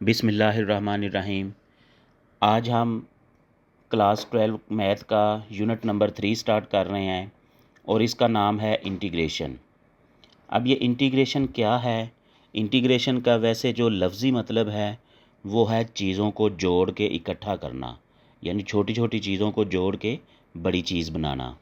बिस्मिल्लाहिर्रहमानिर्रहीम। आज हम क्लास 12 मैथ का यूनिट नंबर 3 स्टार्ट कर रहे हैं और इसका नाम है इंटीग्रेशन। अब ये इंटीग्रेशन क्या है? इंटीग्रेशन का वैसे जो लफ्ज़ी मतलब है वो है चीज़ों को जोड़ के इकट्ठा करना, यानी छोटी छोटी चीज़ों को जोड़ के बड़ी चीज़ बनाना।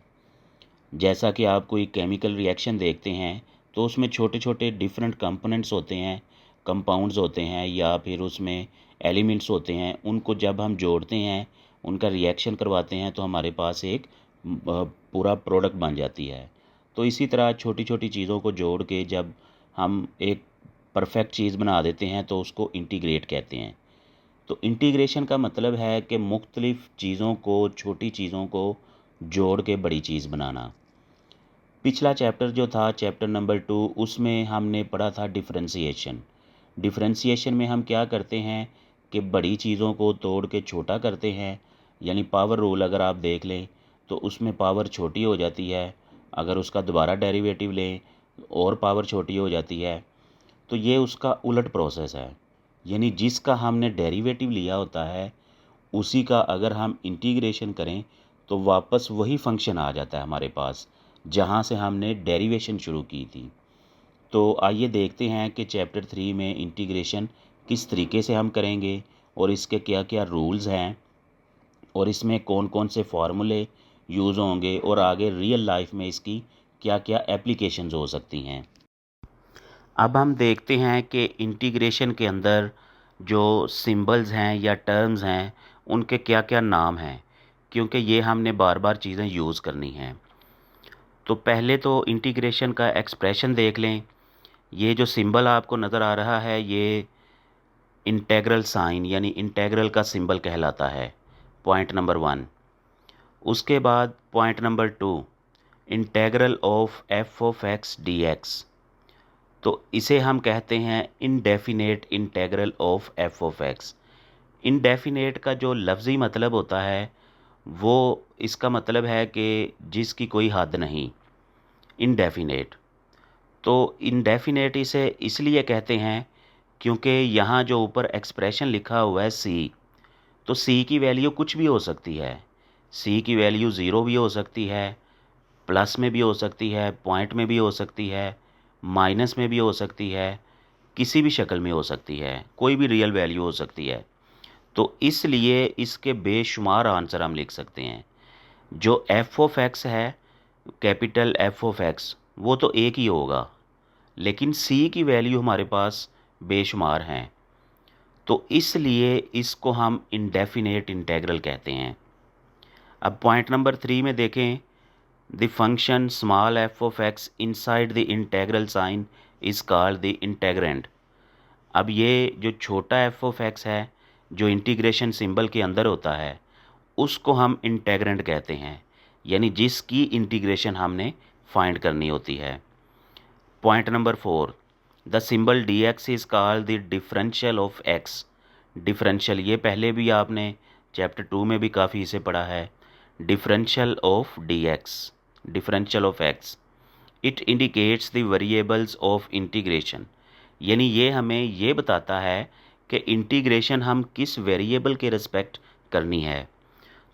जैसा कि आप कोई केमिकल रिएक्शन देखते हैं तो उसमें छोटे छोटे डिफरेंट कंपोनेंट्स होते हैं, कंपाउंड्स होते हैं या फिर उसमें एलिमेंट्स होते हैं। उनको जब हम जोड़ते हैं, उनका रिएक्शन करवाते हैं तो हमारे पास एक पूरा प्रोडक्ट बन जाती है। तो इसी तरह छोटी छोटी चीज़ों को जोड़ के जब हम एक परफेक्ट चीज़ बना देते हैं तो उसको इंटीग्रेट कहते हैं। तो इंटीग्रेशन का मतलब है कि मुख्तलिफ़ चीज़ों को, छोटी चीज़ों को जोड़ के बड़ी चीज़ बनाना। पिछला चैप्टर जो था चैप्टर नंबर 2, उसमें हमने पढ़ा था डिफ़रेंशिएशन। डिफ़रेंशिएशन में हम क्या करते हैं कि बड़ी चीज़ों को तोड़ के छोटा करते हैं, यानी पावर रूल अगर आप देख लें तो उसमें पावर छोटी हो जाती है। अगर उसका दोबारा डेरिवेटिव लें और पावर छोटी हो जाती है। तो ये उसका उलट प्रोसेस है, यानी जिसका हमने डेरिवेटिव लिया होता है उसी का अगर हम इंटीग्रेशन करें तो वापस वही फंक्शन आ जाता है हमारे पास जहाँ से हमने डेरिवेशन शुरू की थी। तो आइए देखते हैं कि चैप्टर 3 में इंटीग्रेशन किस तरीके से हम करेंगे और इसके क्या क्या रूल्स हैं और इसमें कौन कौन से फार्मूले यूज़ होंगे और आगे रियल लाइफ में इसकी क्या क्या एप्लीकेशंस हो सकती हैं। अब हम देखते हैं कि इंटीग्रेशन के अंदर जो सिंबल्स हैं या टर्म्स हैं उनके क्या क्या नाम हैं, क्योंकि ये हमने बार बार चीज़ें यूज़ करनी हैं। तो पहले तो इंटीग्रेशन का एक्सप्रेशन देख लें। ये जो सिंबल आपको नज़र आ रहा है ये इंटेग्रल साइन यानी इंटेग्रल का सिंबल कहलाता है, पॉइंट नंबर 1। उसके बाद point number 2, integral of f of x d x. तो इसे हम कहते हैं indefinite integral of f of x. Indefinite का जो लफ्ज़ी मतलब होता है वो इसका मतलब है कि जिसकी कोई हद नहीं, इनडेफिनेट। तो इनडेफिनेट इसे इसलिए कहते हैं क्योंकि यहाँ जो ऊपर एक्सप्रेशन लिखा हुआ है सी, तो सी की वैल्यू कुछ भी हो सकती है। सी की वैल्यू ज़ीरो भी हो सकती है, प्लस में भी हो सकती है, पॉइंट में भी हो सकती है, माइनस में भी हो सकती है, किसी भी शक्ल में हो सकती है, कोई भी रियल वैल्यू हो सकती है। तो इसलिए इसके बेशुमार आंसर हम लिख सकते हैं। जो एफ ऑफ एक्स है, कैपिटल एफ ऑफ एक्स, वो तो एक ही होगा, लेकिन सी की वैल्यू हमारे पास बेशुमार हैं। तो इसलिए इसको हम इंडेफिनेट इंटेग्रल कहते हैं। अब पॉइंट नंबर 3 में देखें, the function small f of x inside the integral sign is called the integrand. अब ये जो छोटा एफ ऑफ एक्स है जो इंटीग्रेशन सिंबल के अंदर होता है उसको हम इंटेग्रेंड कहते हैं, यानी जिसकी इंटीग्रेशन हमने फाइंड करनी होती है। Point number 4, the symbol D x is called the differential of x. Differential ये पहले भी आपने चैप्टर 2 में भी काफ़ी इसे पढ़ा है। Differential of D x, differential of x, it indicates the variables of integration. यानी ये हमें ये बताता है कि इंटीग्रेशन हम किस वेरिएबल के रिस्पेक्ट करनी है।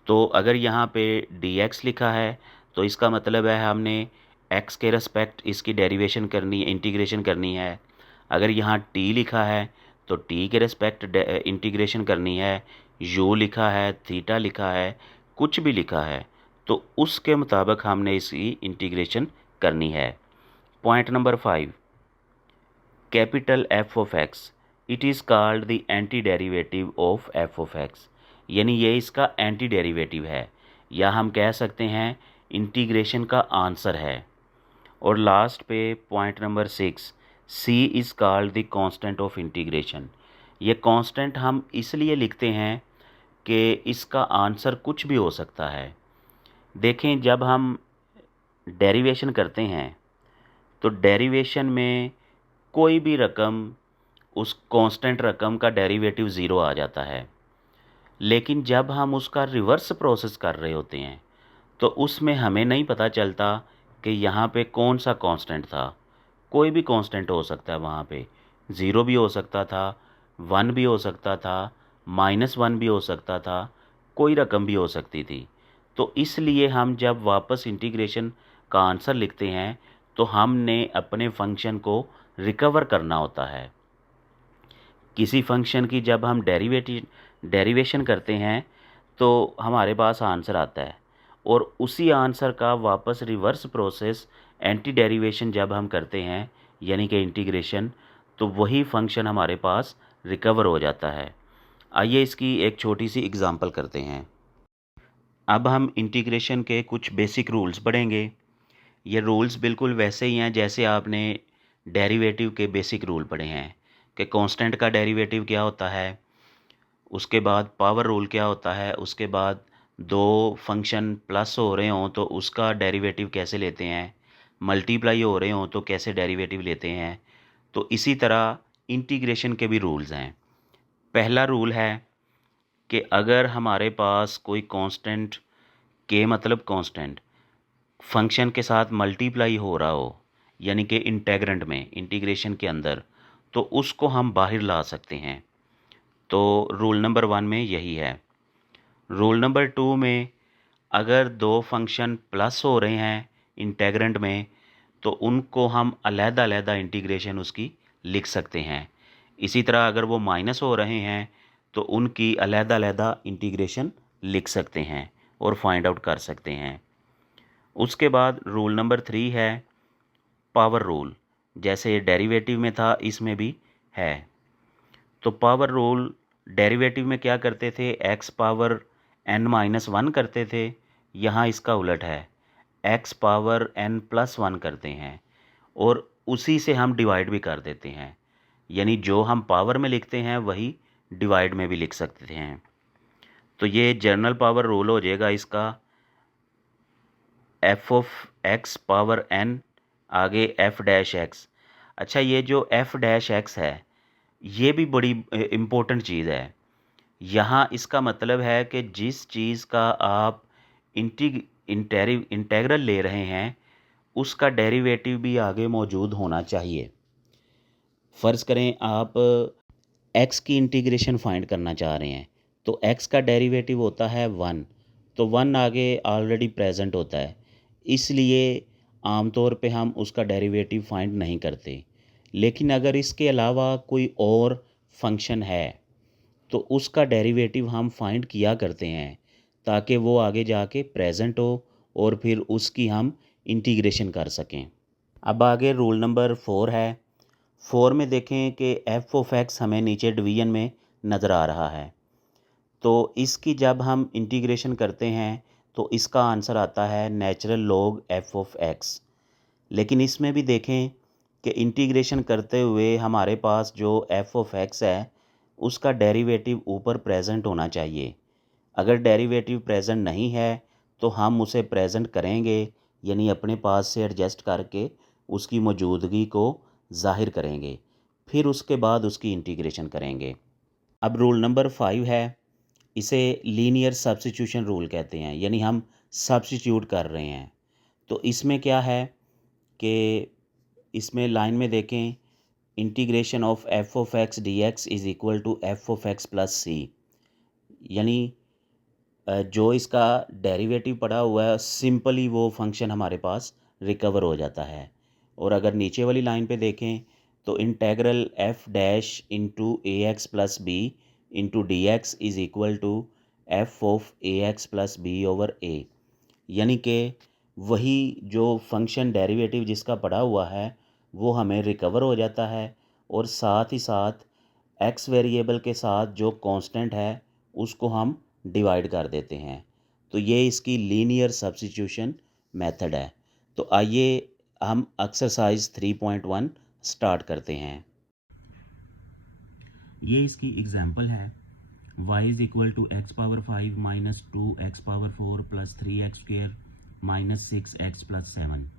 तो अगर यहाँ पे dx लिखा है तो इसका मतलब है हमने x के रिस्पेक्ट इसकी डेरिवेशन करनी है, इंटीग्रेशन करनी है। अगर यहाँ t लिखा है तो t के रिस्पेक्ट इंटीग्रेशन करनी है। u लिखा है, थीटा लिखा है, कुछ भी लिखा है तो उसके मुताबिक हमने इसकी इंटीग्रेशन करनी है। Point number 5, capital F of x, it is called the anti derivative of f of x. यानी ये इसका एंटी डेरिवेटिव है या हम कह सकते हैं इंटीग्रेशन का आंसर है। और लास्ट पे point number 6, C is called the constant of integration. ये कांस्टेंट हम इसलिए लिखते हैं कि इसका आंसर कुछ भी हो सकता है। देखें जब हम डेरिवेशन करते हैं तो डेरिवेशन में कोई भी रकम, उस कांस्टेंट रकम का डेरिवेटिव ज़ीरो आ जाता है। लेकिन जब हम उसका रिवर्स प्रोसेस कर रहे होते हैं तो उसमें हमें नहीं पता चलता कि यहाँ पे कौन सा कांस्टेंट था। कोई भी कांस्टेंट हो सकता है, वहाँ पे ज़ीरो भी हो सकता था, 1 भी हो सकता था, -1 भी हो सकता था, कोई रकम भी हो सकती थी। तो इसलिए हम जब वापस इंटीग्रेशन का आंसर लिखते हैं तो हमने अपने फंक्शन को रिकवर करना होता है। किसी फंक्शन की जब हम डेरिवेशन करते हैं तो हमारे पास आंसर आता है, और उसी आंसर का वापस रिवर्स प्रोसेस एंटी डेरिवेशन जब हम करते हैं यानी कि इंटीग्रेशन, तो वही फंक्शन हमारे पास रिकवर हो जाता है। आइए इसकी एक छोटी सी एग्जांपल करते हैं। अब हम इंटीग्रेशन के कुछ बेसिक रूल्स पढ़ेंगे। ये रूल्स बिल्कुल वैसे ही हैं जैसे आपने डेरिवेटिव के बेसिक रूल पढ़े हैं कि कांस्टेंट का डेरिवेटिव क्या होता है, उसके बाद पावर रूल क्या होता है, उसके बाद दो फंक्शन प्लस हो रहे हों तो उसका डेरिवेटिव कैसे लेते हैं, मल्टीप्लाई हो रहे हों तो कैसे डेरिवेटिव लेते हैं। तो इसी तरह इंटीग्रेशन के भी रूल्स हैं। पहला रूल है कि अगर हमारे पास कोई कांस्टेंट के मतलब कांस्टेंट फंक्शन के साथ मल्टीप्लाई हो रहा हो यानी कि इंटेग्रेंड में इंटीग्रेशन के अंदर, तो उसको हम बाहर ला सकते हैं। तो रूल नंबर 1 में यही है। रूल नंबर 2 में अगर दो फंक्शन प्लस हो रहे हैं इंटेग्रेंड में तो उनको हम अलग-अलग इंटीग्रेशन उसकी लिख सकते हैं। इसी तरह अगर वो माइनस हो रहे हैं तो उनकी अलग-अलग इंटीग्रेशन लिख सकते हैं और फाइंड आउट कर सकते हैं। उसके बाद रूल नंबर 3 है पावर रूल। जैसे डेरिवेटिव में था इसमें भी है। तो पावर रूल डेरिवेटिव में क्या करते थे, एक्स पावर n-1 करते थे, यहाँ इसका उलट है, एक्स पावर n+1 करते हैं और उसी से हम डिवाइड भी कर देते हैं। यानी जो हम पावर में लिखते हैं वही डिवाइड में भी लिख सकते हैं। तो ये जनरल पावर रूल हो जाएगा इसका, F of x power n आगे एफ डैश एक्स। अच्छा, ये जो एफ डैश एक्स है ये भी बड़ी इम्पोर्टेंट चीज़ है। यहाँ इसका मतलब है कि जिस चीज़ का आप इंटेग्रल ले रहे हैं उसका डेरिवेटिव भी आगे मौजूद होना चाहिए। फ़र्ज़ करें आप एक्स की इंटीग्रेशन फाइंड करना चाह रहे हैं तो एक्स का डेरिवेटिव होता है 1, तो 1 आगे ऑलरेडी प्रेजेंट होता है, इसलिए आमतौर पे हम उसका डेरिवेटिव फाइंड नहीं करते। लेकिन अगर इसके अलावा कोई और फंक्शन है तो उसका डेरिवेटिव हम फाइंड किया करते हैं ताकि वो आगे जाके प्रेजेंट हो और फिर उसकी हम इंटीग्रेशन कर सकें। अब आगे रूल नंबर 4 है। 4 में देखें कि एफ ऑफ एक्स हमें नीचे डिवीजन में नज़र आ रहा है, तो इसकी जब हम इंटीग्रेशन करते हैं तो इसका आंसर आता है natural log F of x. लेकिन इसमें भी देखें कि इंटीग्रेशन करते हुए हमारे पास जो एफ ऑफ एक्स है उसका डेरिवेटिव ऊपर प्रेजेंट होना चाहिए। अगर डेरिवेटिव प्रेजेंट नहीं है तो हम उसे प्रेजेंट करेंगे, यानी अपने पास से एडजस्ट करके उसकी मौजूदगी को ज़ाहिर करेंगे, फिर उसके बाद उसकी इंटीग्रेशन करेंगे। अब रूल नंबर 5 है, इसे लीनियर सब्स्टिट्यूशन रूल कहते हैं, यानी हम सब्स्टिट्यूट कर रहे हैं। तो इसमें क्या है कि इसमें लाइन में देखें, integration of f of x d x is equal to f of x plus c, यानी जो इसका डेरिवेटिव पड़ा हुआ है सिंपली वो फंक्शन हमारे पास रिकवर हो जाता है। और अगर नीचे वाली लाइन पे देखें तो integral f dash into a x plus b into d x is equal to f of a x plus b over a, यानी कि वही जो फंक्शन डेरिवेटिव जिसका पड़ा हुआ है वो हमें रिकवर हो जाता है, और साथ ही साथ एक्स वेरिएबल के साथ जो कांस्टेंट है उसको हम डिवाइड कर देते हैं। तो ये इसकी लीनियर सब्स्टिट्यूशन मेथड है। तो आइए हम एक्सरसाइज 3.1 स्टार्ट करते हैं। ये इसकी एग्जांपल है, y is equal to X power 5 minus 2x⁴ plus 3x² minus 6x+7।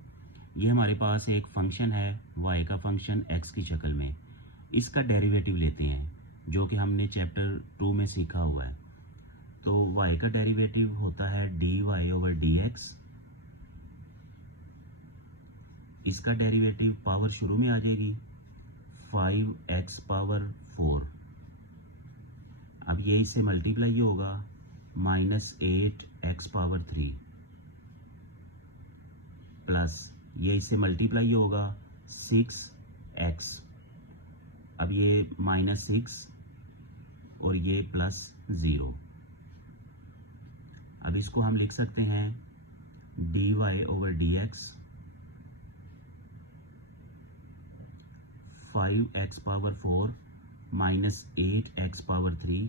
ये हमारे पास एक फंक्शन है y का फंक्शन x की शक्ल में, इसका डेरिवेटिव लेते हैं जो कि हमने चैप्टर 2 में सीखा हुआ है। तो y का डेरिवेटिव होता है dy/dx, इसका डेरिवेटिव पावर शुरू में आ जाएगी 5x⁴, अब ये इससे मल्टीप्लाई होगा -8x⁻³ प्लस ये इससे मल्टीप्लाई होगा 6x, अब ये -6 और ये +0। अब इसको हम लिख सकते हैं dy/dx 5x⁴ -8x⁻³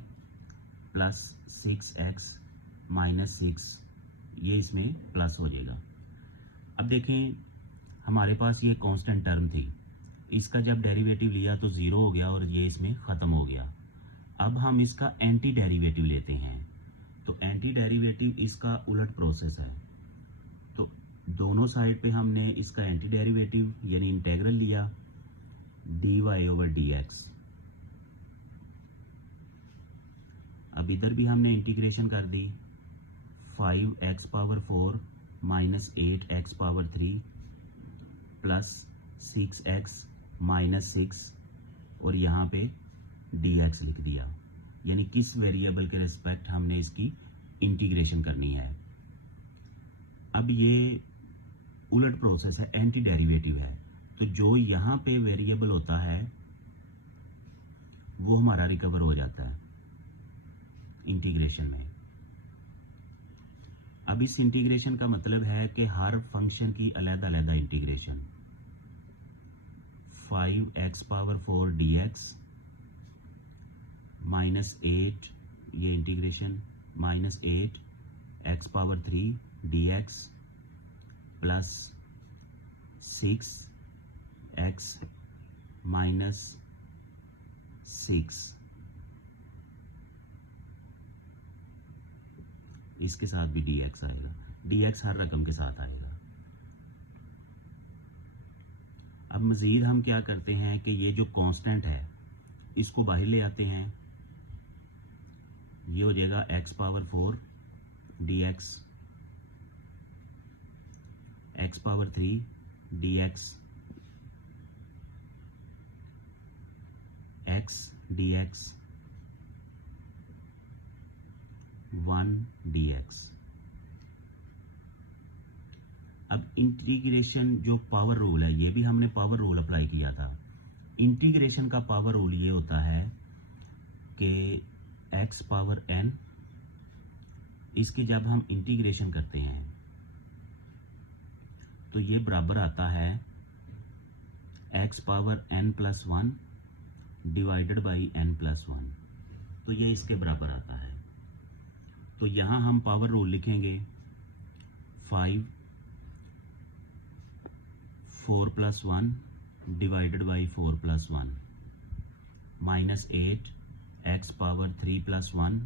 plus 6x -6, ये इसमें प्लस हो जाएगा। अब देखें हमारे पास ये कांस्टेंट टर्म थी, इसका जब डेरिवेटिव लिया तो 0 हो गया और ये इसमें ख़त्म हो गया। अब हम इसका एंटी डेरिवेटिव लेते हैं, तो एंटी डेरिवेटिव इसका उलट प्रोसेस है। तो दोनों साइड पे हमने इसका एंटी डेरिवेटिव यानी इंटेग्रल लिया dy/dx। अब इधर भी हमने इंटीग्रेशन कर दी 5x⁴ -8x⁻³ प्लस 6x -6 और यहाँ पे dx लिख दिया, यानी किस वेरिएबल के रिस्पेक्ट हमने इसकी इंटीग्रेशन करनी है। अब ये उलट प्रोसेस है, एंटी डेरिवेटिव है, तो जो यहाँ पे वेरिएबल होता है वो हमारा रिकवर हो जाता है इंटीग्रेशन में। अब इस इंटीग्रेशन का मतलब है कि हर फंक्शन की अलग-अलग इंटीग्रेशन 5x⁴ dx -8 ये integration -8x⁻³ dx plus 6x -6, इसके साथ भी dx आएगा, dx हर रकम के साथ आएगा। अब मज़ीद हम क्या करते हैं कि ये जो कांस्टेंट है इसको बाहर ले आते हैं, ये हो जाएगा x⁴ dx x⁻³ dx x dx 1 dx। अब इंटीग्रेशन जो पावर रूल है, ये भी हमने पावर रूल अप्लाई किया था। इंटीग्रेशन का पावर रूल ये होता है कि x⁻n, इसके जब हम इंटीग्रेशन करते हैं तो ये बराबर आता है x⁻n+1 डिवाइडेड बाई n+1, तो ये इसके बराबर आता है। तो यहाँ हम पावर रूल लिखेंगे 5 4+1 divided by 4+1 -8 x⁻³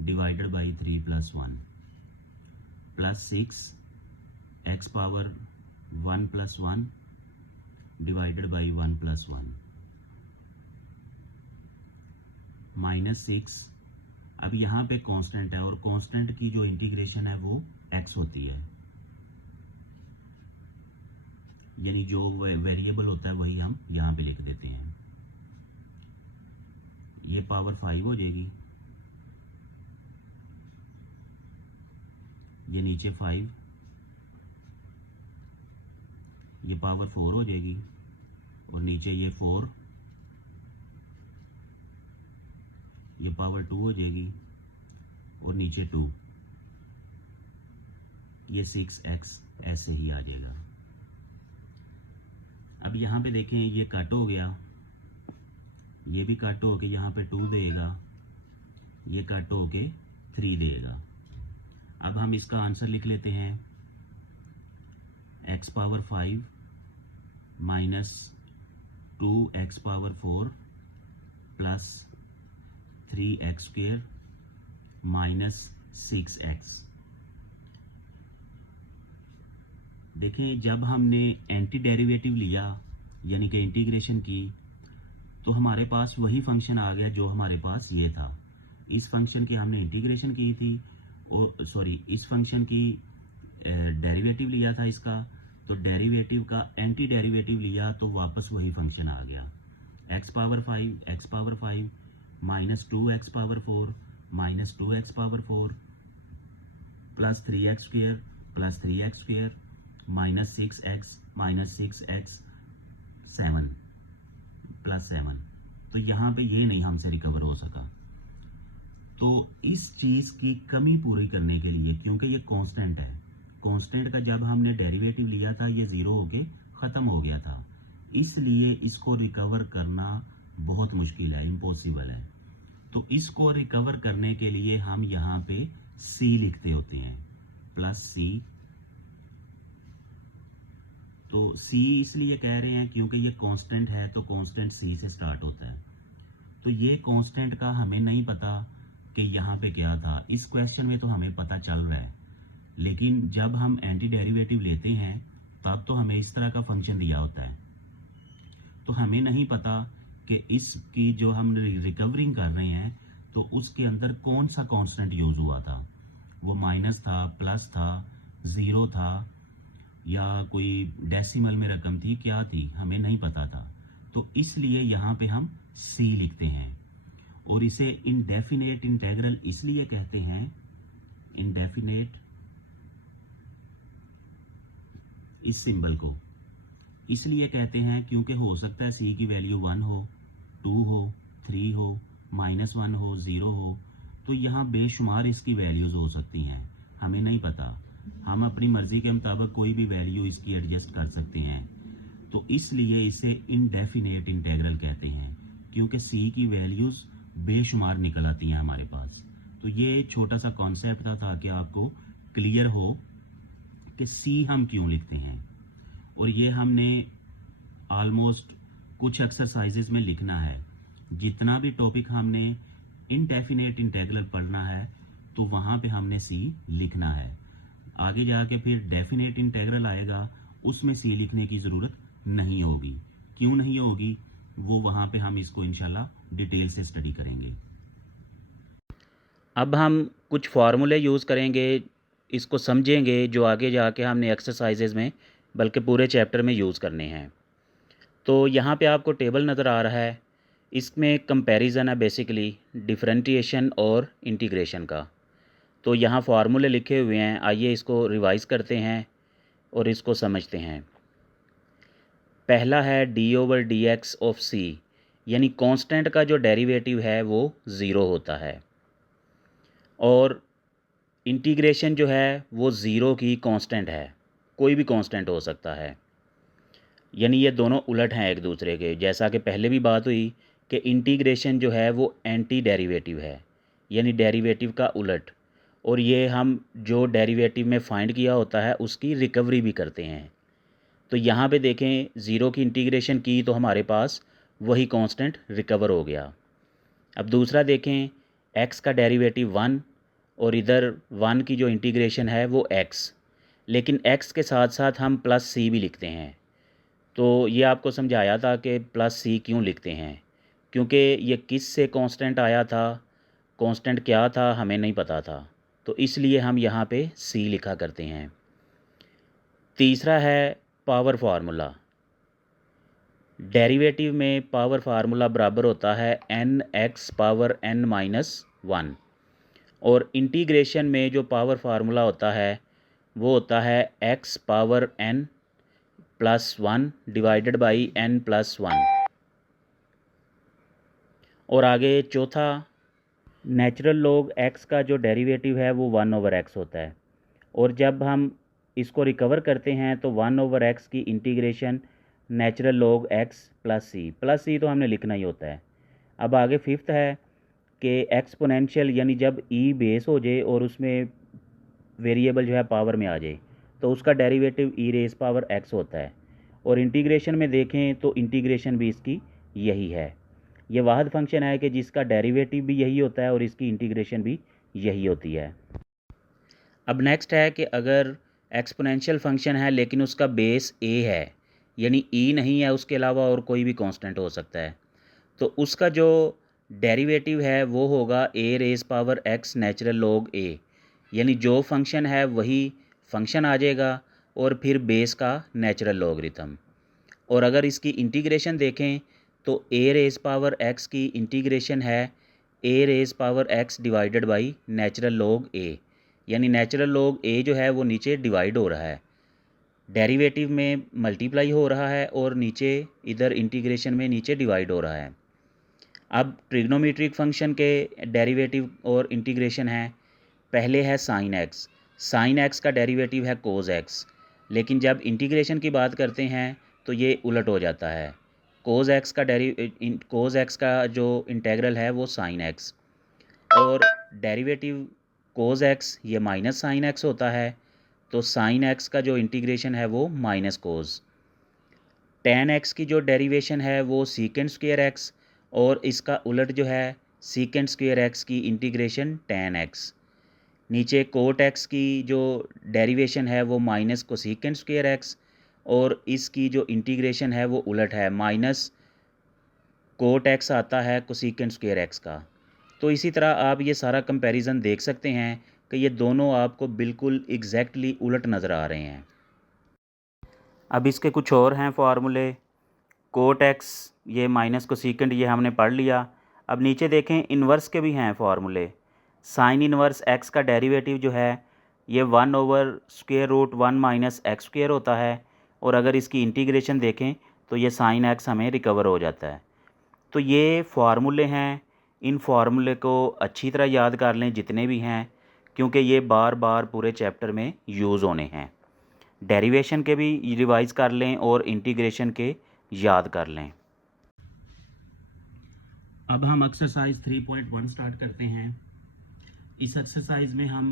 divided by 3+1 plus 6 x⁻1+1 divided by 1+1 -6। अब यहाँ पे कांस्टेंट है और कांस्टेंट की जो इंटीग्रेशन है वो x होती है, यानी जो वेरिएबल होता है वही हम यहाँ पे लिख देते हैं। ये पावर 5 हो जाएगी, ये नीचे 5, ये पावर 4 हो जाएगी और नीचे ये 4, ये पावर 2 हो जाएगी और नीचे 2, ये 6x ऐसे ही आ जाएगा। अब यहाँ पे देखें ये कट हो गया, ये भी कट हो के यहाँ पे 2 देगा, ये कट हो के 3 देगा। अब हम इसका आंसर लिख लेते हैं x⁻5 -2x⁻4 plus 3x² -6x। देखें जब हमने एंटी डेरिवेटिव लिया यानी कि इंटीग्रेशन की, तो हमारे पास वही फंक्शन आ गया जो हमारे पास ये था। इस फंक्शन की हमने इंटीग्रेशन की थी और इस फंक्शन की डेरिवेटिव लिया था इसका, तो डेरिवेटिव का एंटी डेरिवेटिव लिया तो वापस वही फंक्शन आ गया। x⁻5 -2x⁴ -2x⁴ plus 3x² plus 3x² -6x 7 plus 7। तो यहाँ पे ये नहीं हमसे रिकवर हो सका। तो इस चीज़ की कमी पूरी करने के लिए, क्योंकि ये कांस्टेंट है, कांस्टेंट का जब हमने डेरिवेटिव लिया था ये ज़ीरो होके ख़त्म हो गया था, इसलिए इसको रिकवर करना बहुत मुश्किल है, इम्पॉसिबल है। तो इसको रिकवर करने के लिए हम यहाँ पे c लिखते होते हैं, प्लस c। तो c इसलिए कह रहे हैं क्योंकि ये कांस्टेंट है, तो कांस्टेंट c से स्टार्ट होता है। तो ये कांस्टेंट का हमें नहीं पता कि यहाँ पे क्या था, इस क्वेश्चन में तो हमें पता चल रहा है, लेकिन जब हम एंटी डेरिवेटिव लेते हैं तब तो हमें इस तरह का फंक्शन दिया होता है। तो हमें नहीं पता कि इसकी जो हम रिकवरिंग कर रहे हैं तो उसके अंदर कौन सा कांस्टेंट यूज़ हुआ था, वो माइनस था, प्लस था, ज़ीरो था, या कोई डेसिमल में रकम थी, क्या थी, हमें नहीं पता था। तो इसलिए यहाँ पे हम c लिखते हैं। और इसे इंडेफिनेट इंटेग्रल इसलिए कहते हैं, इंडेफिनेट इस सिंबल को इसलिए कहते हैं क्योंकि हो सकता है c की वैल्यू 1 हो, 2 हो, 3 हो, -1 हो, 0 हो। तो यहाँ बेशुमार इसकी वैल्यूज़ हो सकती हैं, हमें नहीं पता। हम अपनी मर्ज़ी के मुताबिक कोई भी वैल्यू इसकी एडजस्ट कर सकते हैं। तो इसलिए इसे इंडेफिनेट इंटेग्रल कहते हैं, क्योंकि c की वैल्यूज़ बेशुमार निकल आती हैं हमारे पास। तो ये छोटा सा कॉन्सेप्ट था ताकि आपको क्लियर हो कि c हम क्यों लिखते हैं। और ये हमने ऑलमोस्ट कुछ एक्सरसाइजेज में लिखना है। जितना भी टॉपिक हमने इंडेफिनेट इंटेग्रल पढ़ना है तो वहाँ पे हमने c लिखना है। आगे जाके फिर डेफिनेट इंटेग्रल आएगा, उसमें c लिखने की ज़रूरत नहीं होगी। क्यों नहीं होगी, वो वहाँ पे हम इसको इंशाल्लाह डिटेल से स्टडी करेंगे। अब हम कुछ फार्मूले यूज़ करेंगे, इसको समझेंगे, जो आगे जाके हमने एक्सरसाइजेज में बल्कि पूरे चैप्टर में यूज़ करने हैं। तो यहाँ पे आपको टेबल नज़र आ रहा है, इसमें कंपैरिजन है बेसिकली डिफरेंटिएशन और इंटीग्रेशन का। तो यहाँ फार्मूले लिखे हुए हैं, आइए इसको रिवाइज़ करते हैं और इसको समझते हैं। पहला है d/dx ऑफ c, यानी कांस्टेंट का जो डेरिवेटिव है वो ज़ीरो होता है, और इंटीग्रेशन जो है वो ज़ीरो की कांस्टेंट है, कोई भी कांस्टेंट हो सकता है। यानी ये दोनों उलट हैं एक दूसरे के, जैसा कि पहले भी बात हुई कि इंटीग्रेशन जो है वो एंटी डेरिवेटिव है, यानी डेरिवेटिव का उलट। और ये हम जो डेरिवेटिव में फाइंड किया होता है उसकी रिकवरी भी करते हैं। तो यहाँ पे देखें, ज़ीरो की इंटीग्रेशन की तो हमारे पास वही कांस्टेंट रिकवर हो गया। अब दूसरा देखें, x का डेरिवेटिव 1 और इधर 1 की जो इंटीग्रेशन है वो x, लेकिन x के साथ साथ हम प्लस c भी लिखते हैं। तो ये आपको समझाया था कि प्लस c क्यों लिखते हैं, क्योंकि ये किस से कांस्टेंट आया था, कांस्टेंट क्या था हमें नहीं पता था, तो इसलिए हम यहाँ पे c लिखा करते हैं। तीसरा है पावर फार्मूला। डेरिवेटिव में पावर फार्मूला बराबर होता है n(x⁻n−1), और इंटीग्रेशन में जो पावर फार्मूला होता है वो होता है x⁻n+1 डिवाइडेड बाई n+1। और आगे चौथा, नेचुरल लॉग x का जो डेरिवेटिव है वो 1/x होता है, और जब हम इसको रिकवर करते हैं तो 1/x की integration natural log x plus c तो हमने लिखना ही होता है। अब आगे फिफ्थ है कि एक्सपोनेंशियल, यानी जब e बेस हो जाए और उसमें वेरिएबल जो है पावर में आ जाए तो उसका डेरिवेटिव e⁻x होता है। और इंटीग्रेशन में देखें तो इंटीग्रेशन भी इसकी यही है। ये वाहिद फंक्शन है कि जिसका डेरिवेटिव भी यही होता है और इसकी इंटीग्रेशन भी यही होती है। अब नेक्स्ट है कि अगर एक्सपोनेंशियल फंक्शन है लेकिन उसका बेस a है, यानी e नहीं है, उसके अलावा और कोई भी कांस्टेंट हो सकता है, तो उसका जो डेरिवेटिव है वो होगा a⁻x नेचुरल लॉग a, यानी जो फंक्शन है वही फंक्शन आ जाएगा और फिर बेस का नेचुरल लॉगरिथम। और अगर इसकी इंटीग्रेशन देखें तो a⁻x की इंटीग्रेशन है a raise power x divided by natural log a, यानी नेचुरल लॉग ए जो है वो नीचे डिवाइड हो रहा है, डेरिवेटिव में मल्टीप्लाई हो रहा है और नीचे इधर इंटीग्रेशन में नीचे डिवाइड हो रहा है। अब ट्रिग्नोमेट्रिक फंक्शन के डेरिवेटिव और इंटीग्रेशन है, पहले है साइन एक्स, साइन एक्स का डेरिवेटिव है कोज एक्स, लेकिन जब इंटीग्रेशन की बात करते हैं तो ये उलट हो जाता है, कोज एक्स का जो इंटेग्रल है वो साइन एक्स, और डेरिवेटिव कोज एक्स ये माइनस साइन एक्स होता है, तो साइन एक्स का जो इंटीग्रेशन है वो माइनस कोज। टेन एक्स की जो डेरिवेशन है वो सीकेंड स्क्वेयर एक्स, और इसका उलट जो है सीकेंड स्क्वेयर एक्स की इंटीग्रेशन टेन एक्स। नीचे कोट एक्स की जो डेरिवेशन है वो माइनस को सीकेंड स्क्वेयर एक्स, और इसकी जो इंटीग्रेशन है वो उलट है, माइनस कोट एक्स आता है कोसीकेंड स्क्वेयर एक्स का। तो इसी तरह आप ये सारा कंपैरिजन देख सकते हैं कि ये दोनों आपको बिल्कुल एग्जैक्टली उलट नज़र आ रहे हैं। अब इसके कुछ और हैं फार्मूले, कोट एक्स ये माइनस कोसीकेंड ये हमने पढ़ लिया। अब नीचे देखें इन्वर्स के भी हैं फार्मूले, साइन इन्वर्स एक्स का डेरिवेटिव जो है ये 1/√1 माइनस एक्स स्क्वेयर होता है, और अगर इसकी इंटीग्रेशन देखें तो ये साइन एक्स हमें रिकवर हो जाता है। तो ये फार्मूले हैं, इन फार्मूले को अच्छी तरह याद कर लें जितने भी हैं, क्योंकि ये बार बार पूरे चैप्टर में यूज़ होने हैं। डेरिवेशन के भी रिवाइज़ कर लें और इंटीग्रेशन के याद कर लें। अब हम एक्सरसाइज 3.1 स्टार्ट करते हैं। इस एक्सरसाइज में हम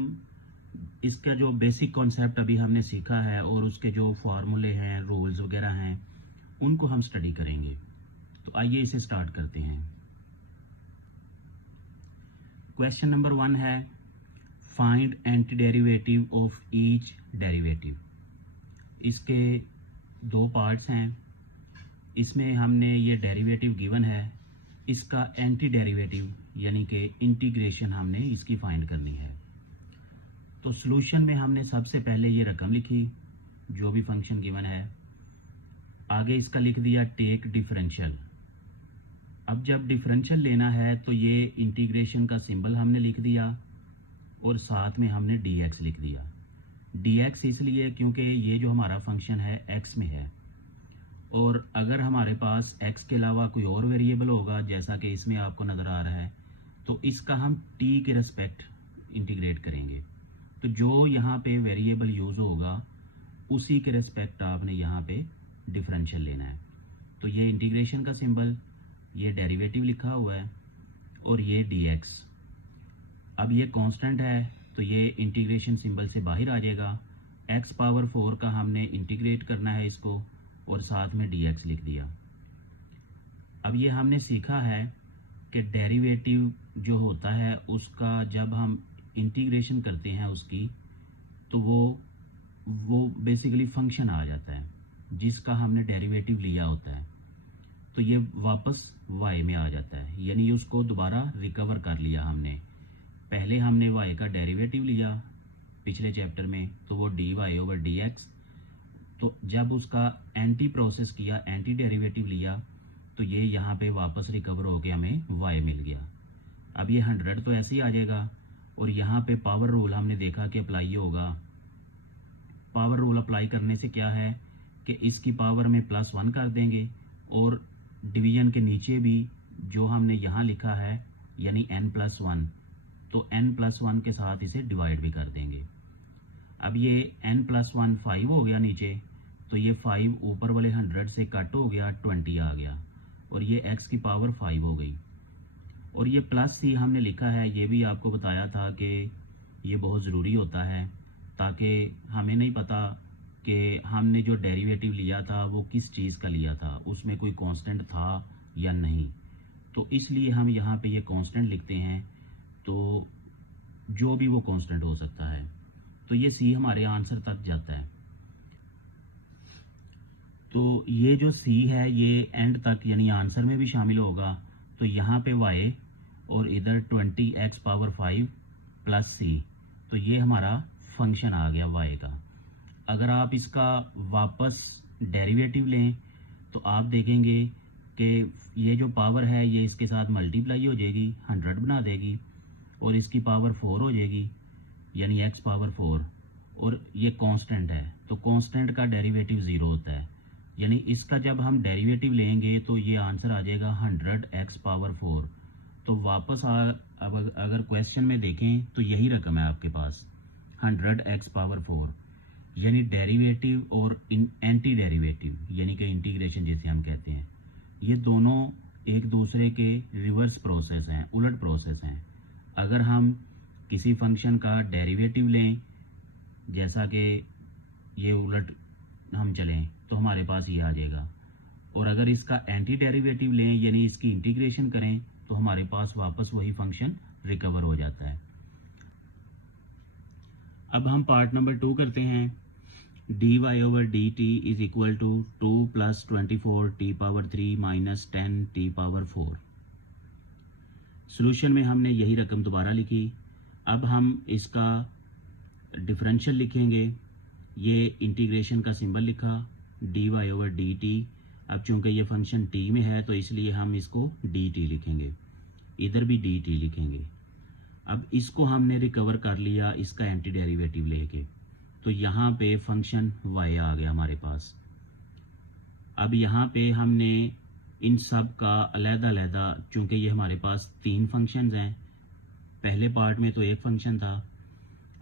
इसका जो बेसिक कॉन्सेप्ट अभी हमने सीखा है और उसके जो फार्मूले हैं, रूल्स वगैरह हैं, उनको हम स्टडी करेंगे। तो आइए इसे स्टार्ट करते हैं। क्वेश्चन नंबर 1 है, find anti derivative of each derivative. इसके दो पार्ट्स हैं, इसमें हमने ये डेरिवेटिव गिवन है, इसका एंटी डेरिवेटिव यानी कि इंटीग्रेशन हमने इसकी फाइंड करनी है। तो सॉल्यूशन में हमने सबसे पहले ये रकम लिखी जो भी फंक्शन गिवन है, आगे इसका लिख दिया टेक डिफरेंशियल। अब जब डिफरेंशियल लेना है तो ये इंटीग्रेशन का सिंबल हमने लिख दिया और साथ में हमने dx लिख दिया। dx इसलिए क्योंकि ये जो हमारा फंक्शन है x में है, और अगर हमारे पास x के अलावा कोई और वेरिएबल होगा जैसा कि इसमें आपको नज़र आ रहा है, तो इसका हम t के रेस्पेक्ट इंटीग्रेट करेंगे। तो जो यहाँ पे वेरिएबल यूज़ होगा उसी के रेस्पेक्ट आपने यहाँ पे डिफरेंशियल लेना है। तो ये इंटीग्रेशन का सिंबल, ये डेरिवेटिव लिखा हुआ है और ये dx। अब ये कांस्टेंट है तो ये इंटीग्रेशन सिंबल से बाहर आ जाएगा। x पावर 4 का हमने इंटीग्रेट करना है इसको, और साथ में dx लिख दिया। अब ये हमने सीखा है कि डेरिवेटिव जो होता है उसका जब हम इंटीग्रेशन करते हैं उसकी, तो वो बेसिकली फंक्शन आ जाता है जिसका हमने डेरिवेटिव लिया होता है, तो ये वापस y में आ जाता है, यानी उसको दोबारा रिकवर कर लिया हमने। पहले हमने y का डेरिवेटिव लिया पिछले चैप्टर में, तो वो dy/dx, तो जब उसका एंटी प्रोसेस किया, एंटी डेरिवेटिव लिया, तो ये यहाँ पे वापस रिकवर होके हमें y मिल गया। अब ये 100 तो ऐसे ही आ जाएगा, और यहाँ पे पावर रूल हमने देखा कि अप्लाई होगा। पावर रूल अप्लाई करने से क्या है कि इसकी पावर में +1 कर देंगे, और डिवीजन के नीचे भी जो हमने यहाँ लिखा है यानी n+1, तो n+1 के साथ इसे डिवाइड भी कर देंगे। अब ये n+1 5 हो गया नीचे, तो ये 5 ऊपर वाले 100 से कट हो गया, 20 आ गया, और ये x की पावर 5 हो गई। और ये +c हमने लिखा है, ये भी आपको बताया था कि ये बहुत ज़रूरी होता है, ताकि हमें नहीं पता कि हमने जो डेरिवेटिव लिया था वो किस चीज़ का लिया था, उसमें कोई कांस्टेंट था या नहीं, तो इसलिए हम यहाँ पे ये कांस्टेंट लिखते हैं। तो जो भी वो कांस्टेंट हो सकता है, तो ये सी हमारे आंसर तक जाता है। तो ये जो सी है ये एंड तक यानी आंसर में भी शामिल होगा, तो यहाँ पे y और इधर 20x पावर 5 प्लस सी, तो ये हमारा फंक्शन आ गया y का। अगर आप इसका वापस डेरिवेटिव लें तो आप देखेंगे कि ये जो पावर है ये इसके साथ मल्टीप्लाई हो जाएगी, 100 बना देगी, और इसकी पावर 4 हो जाएगी, यानी x पावर 4, और ये कांस्टेंट है, तो कांस्टेंट का डेरिवेटिव 0 होता है, यानी इसका जब हम डेरिवेटिव लेंगे तो ये आंसर आ जाएगा 100x पावर 4। तो वापस अब अगर क्वेश्चन में देखें तो यही रकम है आपके पास 100x पावर 4, यानी डेरिवेटिव और एंटी डेरिवेटिव यानी कि इंटीग्रेशन जिसे हम कहते हैं, ये दोनों एक दूसरे के रिवर्स प्रोसेस हैं, उलट प्रोसेस हैं। अगर हम किसी फंक्शन का डेरिवेटिव लें, जैसा कि ये उलट हम चलें, तो हमारे पास ये आ जाएगा, और अगर इसका एंटी डेरिवेटिव लें यानी इसकी इंटीग्रेशन करें तो हमारे पास वापस वही फंक्शन रिकवर हो जाता है। अब हम पार्ट नंबर 2 करते हैं। dy/dt is equal to 2 + 24t³ - 10t⁴। Solution में हमने यही रकम दोबारा लिखी। अब हम इसका डिफरेंशियल लिखेंगे, ये इंटीग्रेशन का सिंबल लिखा dy/dt। अब चूंकि ये फंक्शन t में है तो इसलिए हम इसको dt लिखेंगे, इधर भी dt लिखेंगे। अब इसको हमने रिकवर कर लिया इसका एंटी डेरिवेटिव लेके, तो यहाँ पे फंक्शन y आ गया हमारे पास। अब यहाँ पे हमने इन सब का अलग-अलग, चूंकि ये हमारे पास 3 फंक्शंस हैं, पहले पार्ट में तो एक फंक्शन था,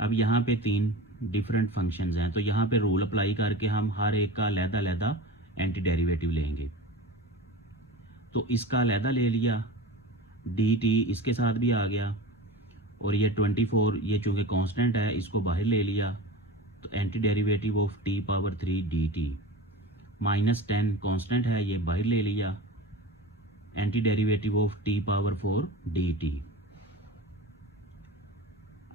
अब यहाँ पे 3 डिफरेंट फंक्शंस हैं, तो यहाँ पे रूल अप्लाई करके हम हर एक का अलग-अलग एंटी डेरिवेटिव लेंगे। तो इसका अलग ले लिया, dt इसके साथ भी आ गया, और ये 24 ये चूँकि कांस्टेंट है इसको बाहर ले लिया, तो anti derivative of t⁻3 dt -10 constant है ये बाहर ले लिया, anti derivative of t⁻4 dt।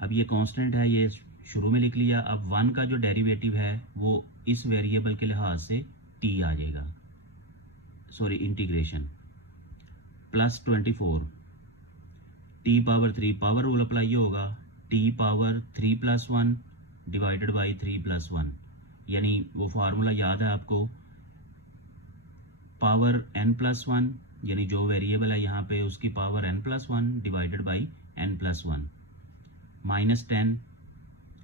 अब ये कांस्टेंट है ये शुरू में लिख लिया। अब 1 का जो डेरिवेटिव है वो इस वेरिएबल के लिहाज से t आ जाएगा, sorry integration, +24 t⁻3 power rule apply होगा, t⁻3 + 1 डिवाइडेड बाई 3 + 1, यानी वो फार्मूला याद है आपको, पावर n+1 यानी जो वेरिएबल है यहाँ पे उसकी power n+1 divided by n+1 -10।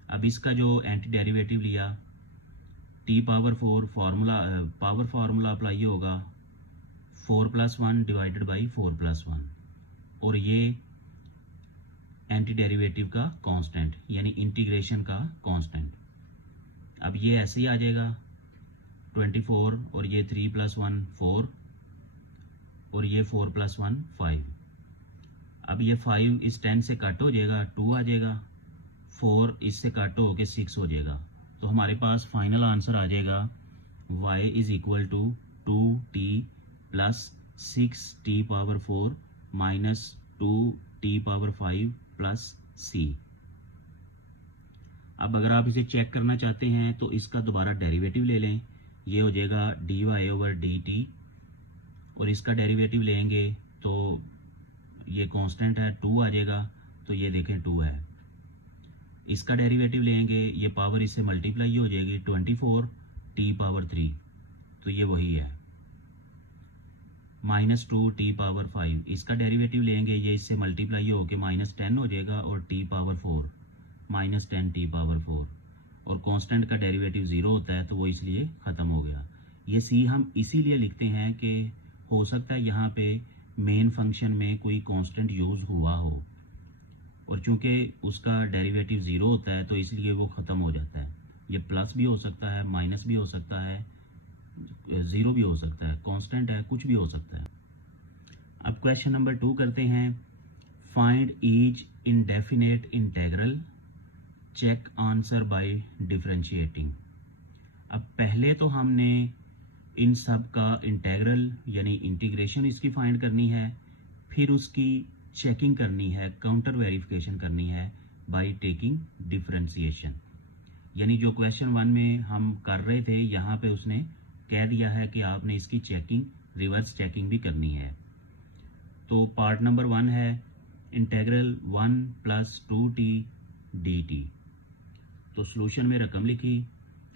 अब इसका जो एंटी डेरिवेटिव लिया t⁻4 formula power formula apply होगा 4 + 1 डिवाइडेड बाई 4 + 1, और ये एंटी डेरिवेटिव का कांस्टेंट यानी इंटीग्रेशन का कांस्टेंट। अब ये ऐसे ही आ जाएगा 24, और ये 3 + 1 4, और ये 4 + 1 5। अब ये 5 इस 10 से कट हो जाएगा, 2 आ जाएगा, 4 इससे कट हो के 6 हो जाएगा, तो हमारे पास फाइनल आंसर आ जाएगा y = 2t + 6t⁻4 - 2t⁻5 + c। अब अगर आप इसे चेक करना चाहते हैं तो इसका दोबारा डेरिवेटिव ले लें, ये हो जाएगा dy/dt, और इसका डेरिवेटिव लेंगे तो ये कांस्टेंट है 2 आ जाएगा, तो ये देखें 2 है। इसका डेरिवेटिव लेंगे, ये पावर इससे मल्टीप्लाई हो जाएगी 24 t⁻3, तो ये वही है, -2 t⁻5। इसका डेरिवेटिव लेंगे, ये इससे मल्टीप्लाई हो के -10 हो जाएगा, और t⁻4 -10 t⁻4, और कांस्टेंट का डेरिवेटिव 0 होता है तो वो इसलिए ख़त्म हो गया। ये सी हम इसीलिए लिखते हैं कि हो सकता है यहाँ पे मेन फंक्शन में कोई कांस्टेंट यूज़ हुआ हो, और चूंकि उसका डेरिवेटिव 0 होता है तो इसलिए वो ख़त्म हो जाता है। ये प्लस भी हो सकता है, माइनस भी हो सकता है, 0 भी हो सकता है, कांस्टेंट है, कुछ भी हो सकता है। अब क्वेश्चन नंबर 2 करते हैं। Find each indefinite integral, check answer by differentiating. अब पहले तो हमने इन सब का इंटेग्रल यानी इंटीग्रेशन इसकी फाइंड करनी है, फिर उसकी चेकिंग करनी है, काउंटर वेरिफिकेशन करनी है बाय टेकिंग डिफरेंशिएशन। यानी जो क्वेश्चन 1 में हम कर रहे थे यहाँ पे उसने कह दिया है कि आपने इसकी चेकिंग, रिवर्स चेकिंग भी करनी है। तो पार्ट नंबर 1 है इंटेग्रल 1 + 2t dt। तो सॉल्यूशन में रकम लिखी।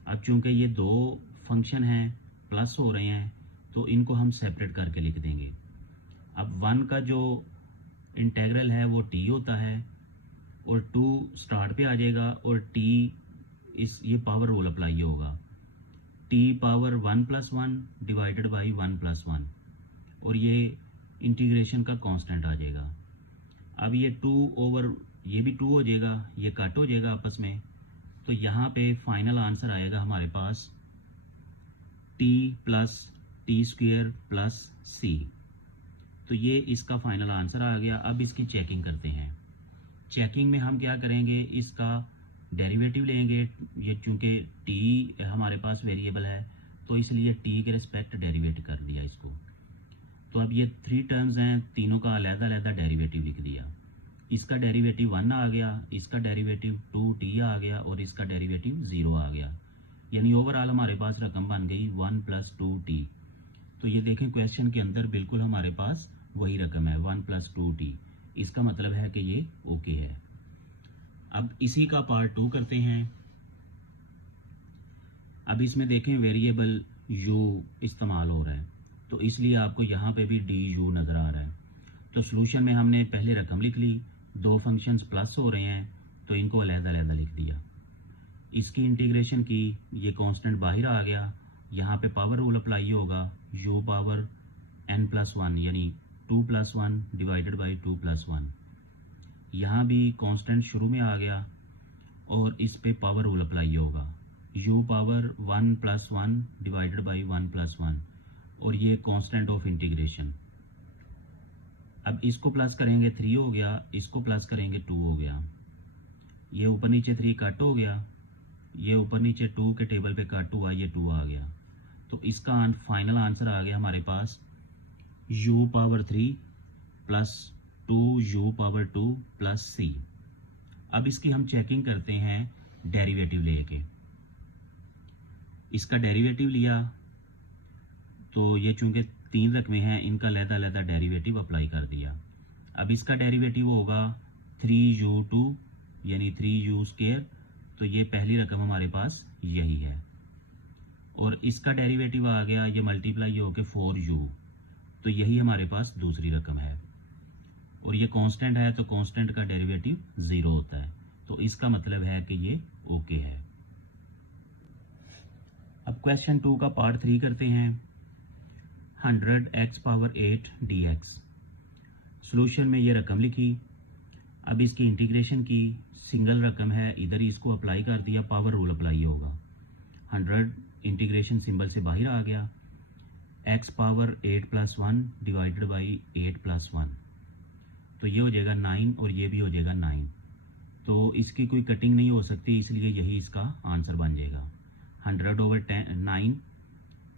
अब चूंकि ये 2 फंक्शन हैं, प्लस हो रहे हैं, तो इनको हम सेपरेट करके लिख देंगे। अब 1 का जो इंटेग्रल है वो t होता है और 2 स्टार्ट पे आ जाएगा और t ये पावर रूल अप्लाई होगा, t पावर 1+1 डिवाइडेड बाई 1+1 और ये इंटीग्रेशन का कांस्टेंट आ जाएगा। अब ये 2 ओवर ये भी 2 हो जाएगा, ये कट हो जाएगा आपस में, तो यहाँ पे फाइनल आंसर आएगा हमारे पास t plus t square plus c. तो ये इसका फाइनल आंसर आ गया। अब इसकी चेकिंग करते हैं। चेकिंग में हम क्या करेंगे, इसका डेरिवेटिव लेंगे। ये चूँकि t हमारे पास वेरिएबल है तो इसलिए t के रिस्पेक्ट डेरिवेट कर दिया इसको। तो अब ये 3 टर्म्स हैं, तीनों का अलग-अलग डेरिवेटिव लिख दिया। इसका डेरिवेटिव 1 आ गया, इसका डेरिवेटिव 2t आ गया और इसका डेरिवेटिव 0 आ गया। यानी ओवरऑल हमारे पास रकम बन गई 1 + 2t। तो ये देखें क्वेश्चन के अंदर बिल्कुल हमारे पास वही रकम है 1 + 2t। इसका मतलब है कि ये ओके है। अब इसी का पार्ट 2 करते हैं। अब इसमें देखें वेरिएबल u इस्तेमाल हो रहा है, तो इसलिए आपको यहाँ पे भी du नज़र आ रहा है। तो सॉल्यूशन में हमने पहले रकम लिख ली, 2 फंक्शंस प्लस हो रहे हैं तो इनको अलग-अलग लिख दिया। इसकी इंटीग्रेशन की, ये कांस्टेंट बाहर आ गया, यहाँ पे पावर रूल अप्लाई होगा, u पावर n+1 यानी 2 + 1 डिवाइडेड बाई 2 + 1। यहाँ भी कांस्टेंट शुरू में आ गया और इस पे पावर रूल अप्लाई होगा, u पावर 1 + 1 डिवाइडेड बाई 1 + 1 और ये कांस्टेंट ऑफ इंटीग्रेशन। अब इसको प्लस करेंगे 3 हो गया, इसको प्लस करेंगे 2 हो गया, ये ऊपर नीचे 3 कट हो गया, ये ऊपर नीचे 2 के टेबल पे कट हुआ, ये 2 आ गया। तो इसका फाइनल आंसर आ गया हमारे पास u power 3 plus 2u power 2 plus c। अब इसकी हम चेकिंग करते हैं डेरिवेटिव लेके। इसका डेरिवेटिव लिया तो ये चूंकि 3 रकमें हैं, इनका अलग-अलग डेरिवेटिव अप्लाई कर दिया। अब इसका डेरिवेटिव होगा 3u2 यानी 3u²। तो ये पहली रकम हमारे पास यही है और इसका डेरिवेटिव आ गया, ये मल्टीप्लाई होकर 4u, तो यही हमारे पास दूसरी रकम है। और ये कांस्टेंट है तो कांस्टेंट का डेरिवेटिव 0 होता है, तो इसका मतलब है कि ये ओके है। अब क्वेश्चन 2 का पार्ट 3 करते हैं। 100x power 8 dx। सॉल्यूशन में ये रकम लिखी, अब इसकी इंटीग्रेशन की, सिंगल रकम है, इधर ही इसको अप्लाई कर दिया, पावर रूल अप्लाई होगा। 100 इंटीग्रेशन सिंबल से बाहर आ गया, x पावर 8 + 1 डिवाइडेड बाई 8 + 1, तो ये हो जाएगा 9 और ये भी हो जाएगा 9। तो इसकी कोई कटिंग नहीं हो सकती, इसलिए यही इसका आंसर बन जाएगा 100/9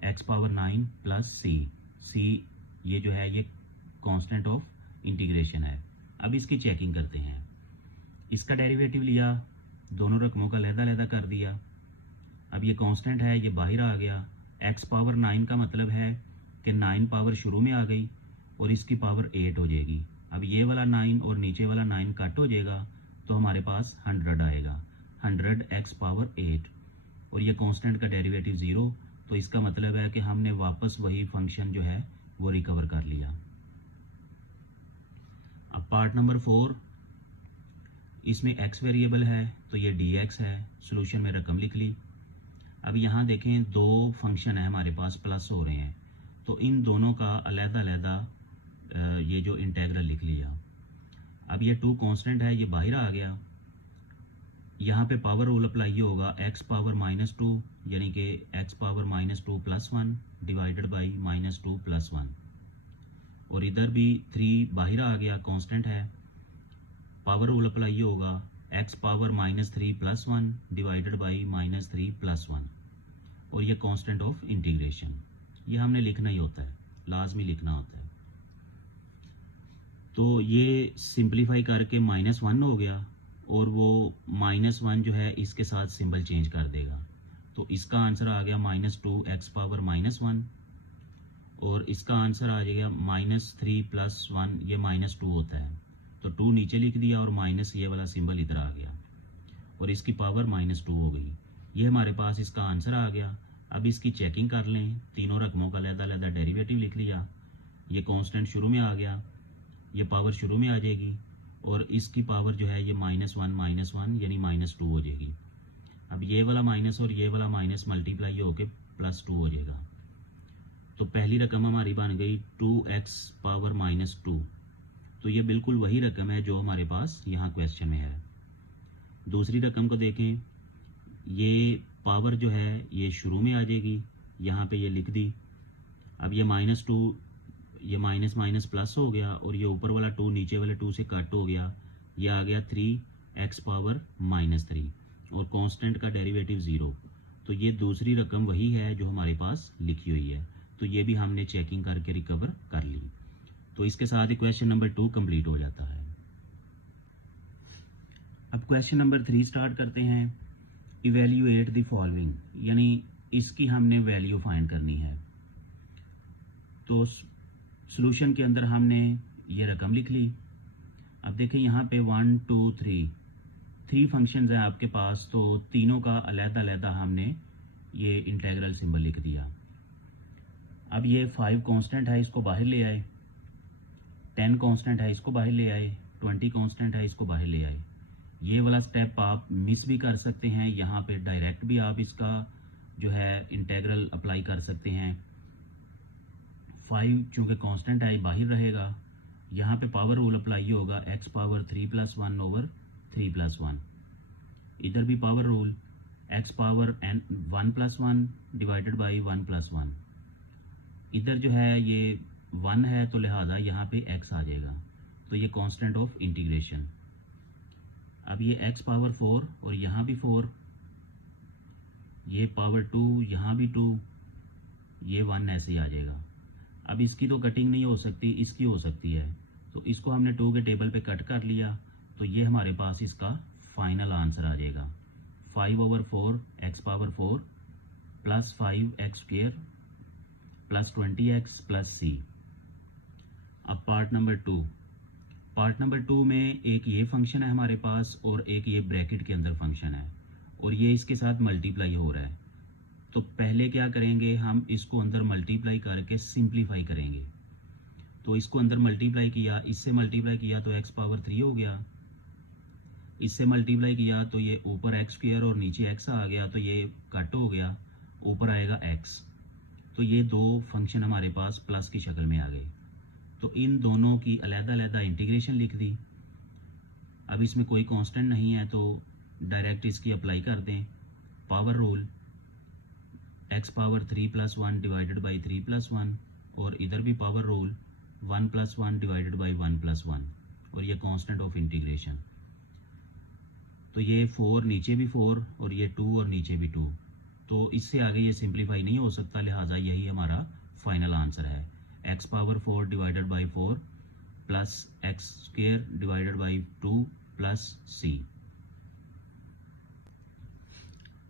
x पावर 9 प्लस c ये जो है ये कांस्टेंट ऑफ इंटीग्रेशन है। अब इसकी चेकिंग करते हैं। इसका डेरिवेटिव लिया, दोनों रकमों का अलग-अलग कर दिया। अब ये कांस्टेंट है, ये बाहर आ गया। x पावर 9 का मतलब है कि 9 पावर शुरू में आ गई और इसकी पावर 8 हो जाएगी। अब ये वाला 9 और नीचे वाला 9 कट हो जाएगा तो हमारे पास 100 आएगा, 100x पावर 8 और ये कांस्टेंट का डेरिवेटिव 0। तो इसका मतलब है कि हमने वापस वही फंक्शन जो है वो रिकवर कर लिया। अब पार्ट नंबर 4, इसमें x वेरिएबल है तो ये dx है, सॉल्यूशन में रकम लिख ली। अब यहाँ देखें 2 फंक्शन है हमारे पास, प्लस हो रहे हैं, तो इन दोनों का अलग-अलग ये जो इंटेग्रल लिख लिया। अब ये 2 कांस्टेंट है, ये बाहर आ गया, यहाँ पे पावर रूल अप्लाई होगा, x पावर -2 यानी कि x पावर -2 + 1 डिवाइडेड बाई -2 + 1 और इधर भी 3 बाहर आ गया, कांस्टेंट है, पावर रूल अप्लाई होगा, x पावर -3 + 1 डिवाइडेड बाई -3 + 1 और ये कांस्टेंट ऑफ इंटीग्रेशन। ये हमने लिखना ही होता है, लाजमी लिखना होता है। तो ये सिंप्लीफाई करके -1 हो गया और वो -1 जो है इसके साथ सिंबल चेंज कर देगा, तो इसका आंसर आ गया -2x पावर -1 और इसका आंसर आ जाएगा -3 + 1, ये -2 होता है, तो 2 नीचे लिख दिया और माइनस ये वाला सिंबल इधर आ गया और इसकी पावर -2 हो गई। ये हमारे पास इसका आंसर आ गया। अब इसकी चेकिंग कर लें, तीनों रकमों का अलग-अलग डेरिवेटिव लिख लिया, ये कांस्टेंट शुरू में आ गया, ये पावर शुरू में आ जाएगी और इसकी पावर जो है ये -1 यानी -2 हो जाएगी। अब ये वाला माइनस और ये वाला माइनस मल्टीप्लाई होके +2 हो जाएगा। तो पहली रकम हमारी बन गई 2x पावर -2। तो ये बिल्कुल वही रकम है जो हमारे पास यहाँ क्वेश्चन में है। दूसरी रकम को देखें, ये पावर जो है ये शुरू में आ जाएगी, यहाँ पे ये लिख दी। अब ये -2 ये माइनस माइनस प्लस हो गया और ये ऊपर वाला 2 नीचे वाले 2 से कट हो गया, ये आ गया 3x पावर -3 और कांस्टेंट का डेरिवेटिव 0। तो ये दूसरी रकम वही है जो हमारे पास लिखी हुई है। तो ये भी हमने चेकिंग करके रिकवर कर ली। तो इसके साथ ही क्वेश्चन नंबर 2 कंप्लीट हो जाता है। अब क्वेश्चन नंबर 3 स्टार्ट करते हैं। इवेल्यूएट द फॉलोइंग, यानी इसकी हमने वैल्यू फाइंड करनी है। तो सॉल्यूशन के अंदर हमने ये रकम लिख ली। अब देखें यहाँ पे 1 2 3 फंक्शंस हैं आपके पास, तो तीनों का अलग-अलग हमने ये इंटीग्रल सिंबल लिख दिया। अब ये 5 कांस्टेंट है, इसको बाहर ले आए, 10 कांस्टेंट है, इसको बाहर ले आए, 20 कांस्टेंट है, इसको बाहर ले आए। ये वाला स्टेप आप मिस भी कर सकते हैं, यहाँ पे डायरेक्ट भी आप इसका जो है इंटीग्रल अप्लाई कर सकते हैं। 5 चूँकि कांस्टेंट है बाहर रहेगा, यहाँ पे पावर रूल अप्लाई होगा, x पावर 3+1 ओवर 3+1। इधर भी power rule, x power 1+1 divided by 1+1। इधर जो है ये 1 है तो लिहाजा यहाँ पे x आ जाएगा, तो ये कांस्टेंट ऑफ इंटीग्रेशन। अब ये x पावर 4 और यहाँ भी 4, ये पावर 2, यहाँ भी 2, ये 1 ऐसे ही आ जाएगा। अब इसकी तो कटिंग नहीं हो सकती, इसकी हो सकती है, तो इसको हमने 2 के टेबल पे कट कर लिया, तो ये हमारे पास इसका फाइनल आंसर आ जाएगा 5/4 x power 4 plus 5x² plus 20x plus c। अब पार्ट नंबर 2 में एक ये फंक्शन है हमारे पास और एक ये ब्रैकेट के अंदर फंक्शन है और ये इसके साथ मल्टीप्लाई हो रहा है। तो पहले क्या करेंगे, हम इसको अंदर मल्टीप्लाई करके सिंप्लीफाई करेंगे। तो इसको अंदर मल्टीप्लाई किया, इससे मल्टीप्लाई किया तो x पावर 3 हो गया, इससे मल्टीप्लाई किया तो ये ऊपर x² और नीचे x आ गया, तो ये कट हो गया, ऊपर आएगा x। तो ये दो फंक्शन हमारे पास प्लस की शक्ल में आ गए। तो इन दोनों की अलग-अलग इंटीग्रेशन लिख दी। अब इसमें कोई कांस्टेंट नहीं है तो डायरेक्ट इसकी अप्लाई कर दें, power rule, x power 3+1 divided by 3+1 और इधर भी पावर रूल 1+1 डिवाइडेड बाई 1+1 और ये कांस्टेंट ऑफ इंटीग्रेशन। तो ये 4 नीचे भी 4 और ये 2 और नीचे भी 2, तो इससे आगे ये सिंप्लीफाई नहीं हो सकता, लिहाजा यही हमारा फाइनल आंसर है। x power 4 divided by 4 plus x² divided by 2 plus c।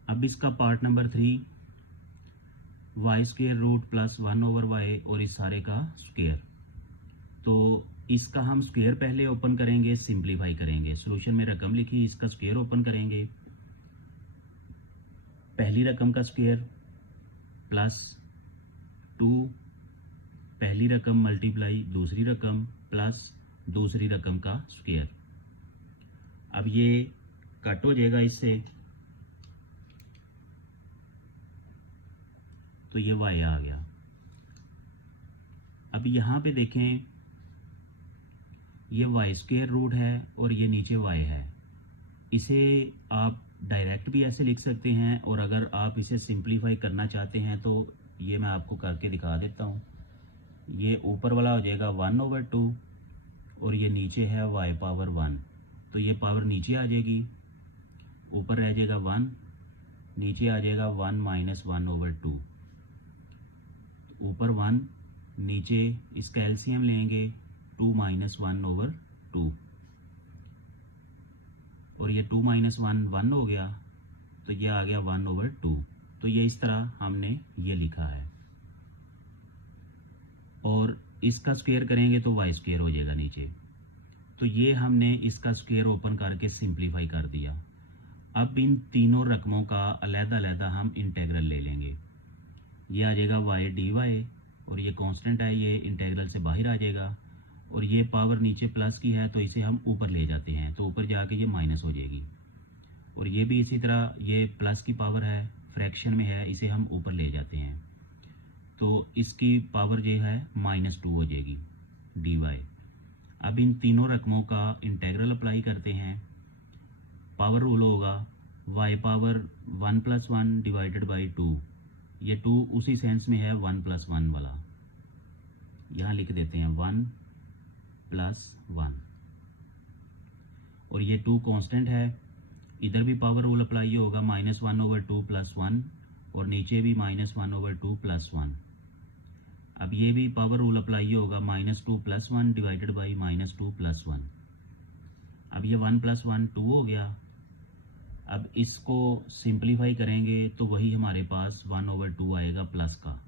अब इसका part number 3, y² plus 1/y और इस सारे का स्क्वायर। तो इसका हम स्क्वायर पहले ओपन करेंगे, सिंप्लीफाई करेंगे। सॉल्यूशन में रकम लिखी, इसका स्क्वायर ओपन करेंगे। पहली रकम का स्क्वायर प्लस 2, पहली रकम मल्टीप्लाई दूसरी रकम प्लस दूसरी रकम का स्क्वायर। अब ये कट हो जाएगा इससे, तो ये y आ गया। अब यहाँ पे देखें, ये y² है और ये नीचे y है। इसे आप डायरेक्ट भी ऐसे लिख सकते हैं और अगर आप इसे सिंप्लीफाई करना चाहते हैं तो ये मैं आपको करके दिखा देता हूँ। ये ऊपर वाला हो जाएगा 1/2 और ये नीचे है y पावर 1, तो ये पावर नीचे आ जाएगी, ऊपर रह जाएगा 1, नीचे आ जाएगा 1 - 1/2, ऊपर 1, नीचे इसका एलसीएम लेंगे 2 - 1/2 और ये 2 - 1 1 हो गया, तो ये आ गया 1/2। तो ये इस तरह हमने ये लिखा है और इसका स्क्वायर करेंगे तो y² हो जाएगा नीचे। तो ये हमने इसका स्क्वायर ओपन करके सिंप्लीफाई कर दिया। अब इन तीनों रकमों का अलग-अलग हम इंटीग्रल ले लेंगे। ये आ जाएगा वाई डी वाई, और ये कांस्टेंट है, ये इंटीग्रल से बाहर आ जाएगा, और ये पावर नीचे प्लस की है तो इसे हम ऊपर ले जाते हैं, तो ऊपर जाके ये माइनस हो जाएगी। और ये भी इसी तरह, ये प्लस की पावर है, फ्रैक्शन में है, इसे हम ऊपर ले जाते हैं, तो इसकी पावर जो है -2 हो जाएगी डी वाई। अब इन तीनों रकमों का इंटीग्रल अप्लाई करते हैं। पावर रूल होगा y पावर 1+1 डिवाइडेड बाई 2। ये 2 उसी सेंस में है 1+1 वाला, यहाँ लिख देते हैं 1+1, और ये 2 कांस्टेंट है। इधर भी पावर रूल अप्लाई होगा, -1/2 + 1, और नीचे भी -1/2 + 1। अब ये भी पावर रूल अप्लाई होगा, -2 + 1 डिवाइडेड बाई -2 + 1। अब ये 1+1 2 हो गया। अब इसको सिंप्लीफाई करेंगे तो वही हमारे पास 1/2 आएगा प्लस का,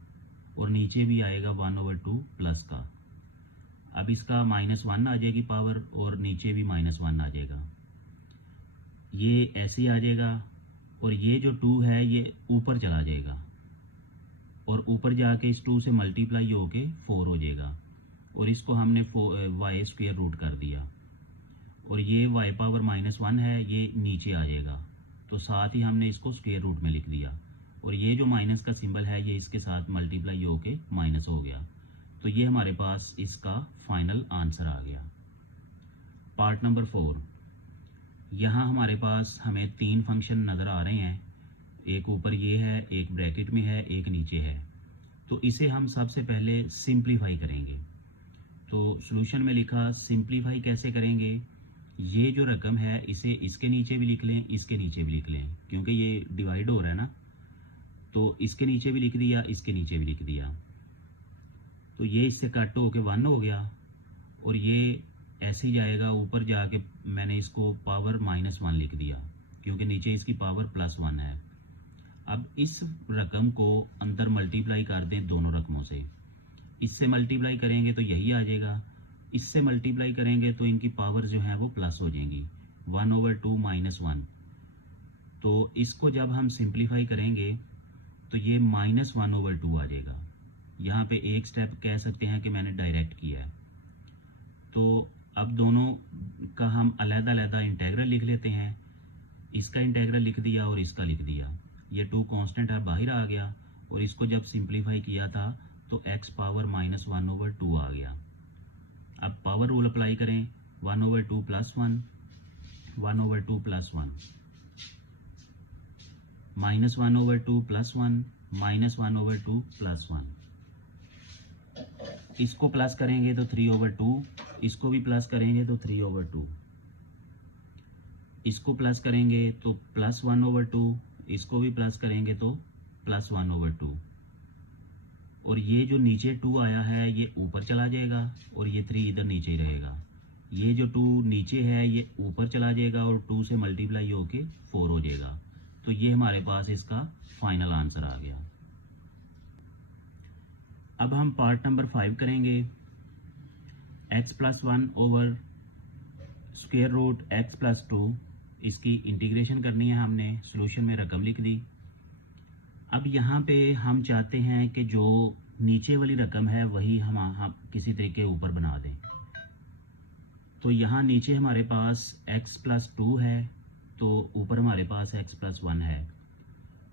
और नीचे भी आएगा 1/2 प्लस का। अब इसका -1 आ जाएगी पावर, और नीचे भी -1 आ जाएगा, ये ऐसे ही आ जाएगा। और ये जो 2 है ये ऊपर चला जाएगा, और ऊपर जाके इस 2 से मल्टीप्लाई होके 4 हो जाएगा, और इसको हमने वाई स्क्वायर रूट कर दिया। और ये y पावर -1 है, ये नीचे आ जाएगा, तो साथ ही हमने इसको स्क्वायर रूट में लिख दिया, और ये जो माइनस का सिंबल है ये इसके साथ मल्टीप्लाई होके माइनस हो गया। तो ये हमारे पास इसका फाइनल आंसर आ गया। पार्ट नंबर 4, यहाँ हमारे पास हमें 3 फंक्शन नज़र आ रहे हैं, एक ऊपर ये है, एक ब्रैकेट में है, एक नीचे है। तो इसे हम सबसे पहले सिंप्लीफाई करेंगे। तो सॉल्यूशन में लिखा सिंप्लीफाई कैसे करेंगे, ये जो रकम है इसे इसके नीचे भी लिख लें, इसके नीचे भी लिख लें, क्योंकि ये डिवाइड हो रहा है ना, तो इसके नीचे भी लिख दिया, इसके नीचे भी लिख दिया, तो ये इससे कट होके 1 हो गया, और ये ऐसे ही जाएगा ऊपर जाके, मैंने इसको पावर -1 लिख दिया क्योंकि नीचे इसकी पावर +1 है। अब इस रकम को अंदर मल्टीप्लाई कर दें दोनों रकमों से, इससे मल्टीप्लाई करेंगे तो यही आ जाएगा, इससे मल्टीप्लाई करेंगे तो इनकी पावर जो है वो प्लस हो जाएंगी, 1/2 -1। तो इसको जब हम सिंप्लीफाई करेंगे तो ये -1/2 आ जाएगा। यहाँ पे एक स्टेप कह सकते हैं कि मैंने डायरेक्ट किया है। तो अब दोनों का हम अलग-अलग इंटीग्रल लिख लेते हैं, इसका इंटीग्रल लिख दिया और इसका लिख दिया। ये 2 कांस्टेंट है बाहर आ गया, और इसको जब सिंप्लीफाई किया था तो x पावर -1/2 आ गया। अब पावर रूल अप्लाई करें, 1/2 + 1, 1/2 + 1, -1/2 + 1, -1/2 + 1। इसको प्लस करेंगे तो 3/2, इसको भी प्लस करेंगे तो 3/2, इसको प्लस करेंगे तो +1/2, इसको भी प्लस करेंगे तो +1/2, और ये जो नीचे 2 आया है ये ऊपर चला जाएगा, और ये 3 इधर नीचे ही रहेगा। ये जो 2 नीचे है ये ऊपर चला जाएगा, और 2 से मल्टीप्लाई होके 4 हो जाएगा। तो ये हमारे पास इसका फाइनल आंसर आ गया। अब हम पार्ट नंबर 5 करेंगे। x+1 over square root x+2, इसकी इंटीग्रेशन करनी है हमने, सॉल्यूशन में रकम लिख दी। अब यहाँ पे हम चाहते हैं कि जो नीचे वाली रकम है वही हम किसी तरीके ऊपर बना दें। तो यहाँ नीचे हमारे पास x+2 है, तो ऊपर हमारे पास x+1 है,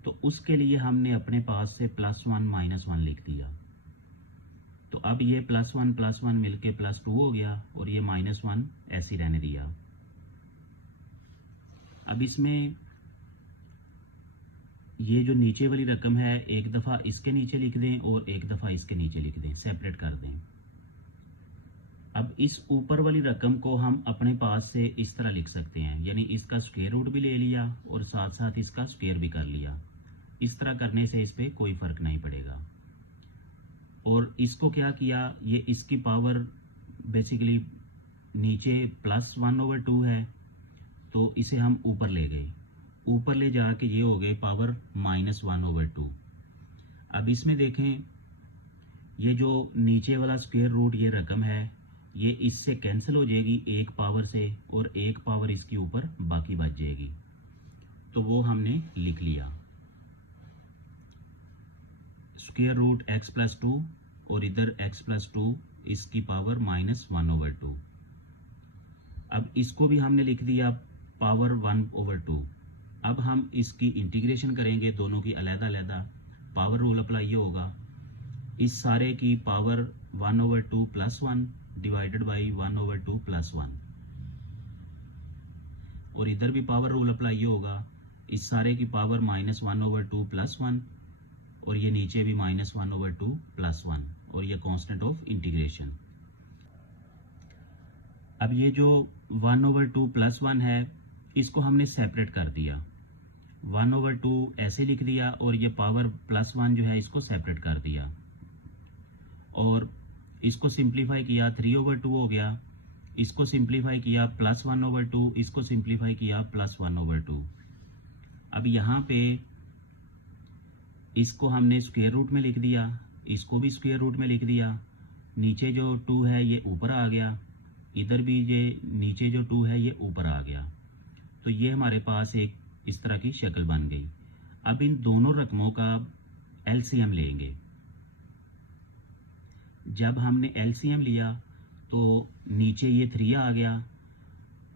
तो उसके लिए हमने अपने पास से +1 -1 लिख दिया। तो अब ये +1 +1 मिलके +2 हो गया, और ये -1 ऐसे ही रहने दिया। अब इसमें ये जो नीचे वाली रकम है एक दफ़ा इसके नीचे लिख दें और एक दफ़ा इसके नीचे लिख दें, सेपरेट कर दें। अब इस ऊपर वाली रकम को हम अपने पास से इस तरह लिख सकते हैं, यानी इसका स्क्वायर रूट भी ले लिया और साथ साथ इसका स्क्वायर भी कर लिया। इस तरह करने से इस पर कोई फ़र्क नहीं पड़ेगा। और इसको क्या किया, ये इसकी पावर बेसिकली नीचे +1/2 है, तो इसे हम ऊपर ले गए, ऊपर ले जाके ये हो गए पावर -1/2। अब इसमें देखें, ये जो नीचे वाला स्क्वायर रूट ये रकम है ये इससे कैंसिल हो जाएगी एक पावर से, और एक पावर इसके ऊपर बाकी बच जाएगी, तो वो हमने लिख लिया। स्क्वायर रूट एक्स प्लस 2 और इधर एक्स प्लस 2 इसकी पावर -1/2। अब इसको भी हमने लिख दिया पावर 1/2। अब हम इसकी इंटीग्रेशन करेंगे, दोनों की अलग-अलग पावर रूल अप्लाई होगा। इस सारे की पावर 1/2 + 1 डिवाइडेड बाई 1/2 + 1, और इधर भी पावर रूल अप्लाई होगा। इस सारे की पावर -1/2 + 1, और ये नीचे भी -1/2 + 1, और ये कांस्टेंट ऑफ इंटीग्रेशन। अब ये जो 1/2 + 1 है, इसको हमने सेपरेट कर दिया। 1/2 ऐसे लिख दिया, और ये पावर +1 जो है इसको सेपरेट कर दिया, और इसको सिंप्लीफाई किया 3/2 हो गया। इसको सिंप्लीफाई किया +1/2, इसको सिंप्लीफाई किया +1/2। अब यहाँ पे इसको हमने स्क्वायर रूट में लिख दिया, इसको भी स्क्वायर रूट में लिख दिया। नीचे जो 2 है ये ऊपर आ गया, इधर भी ये नीचे जो 2 है ये ऊपर आ गया। तो ये हमारे पास एक इस तरह की शक्ल बन गई। अब इन दोनों रकमों का एलसीएम लेंगे। जब हमने एलसीएम लिया तो नीचे ये 3 आ गया,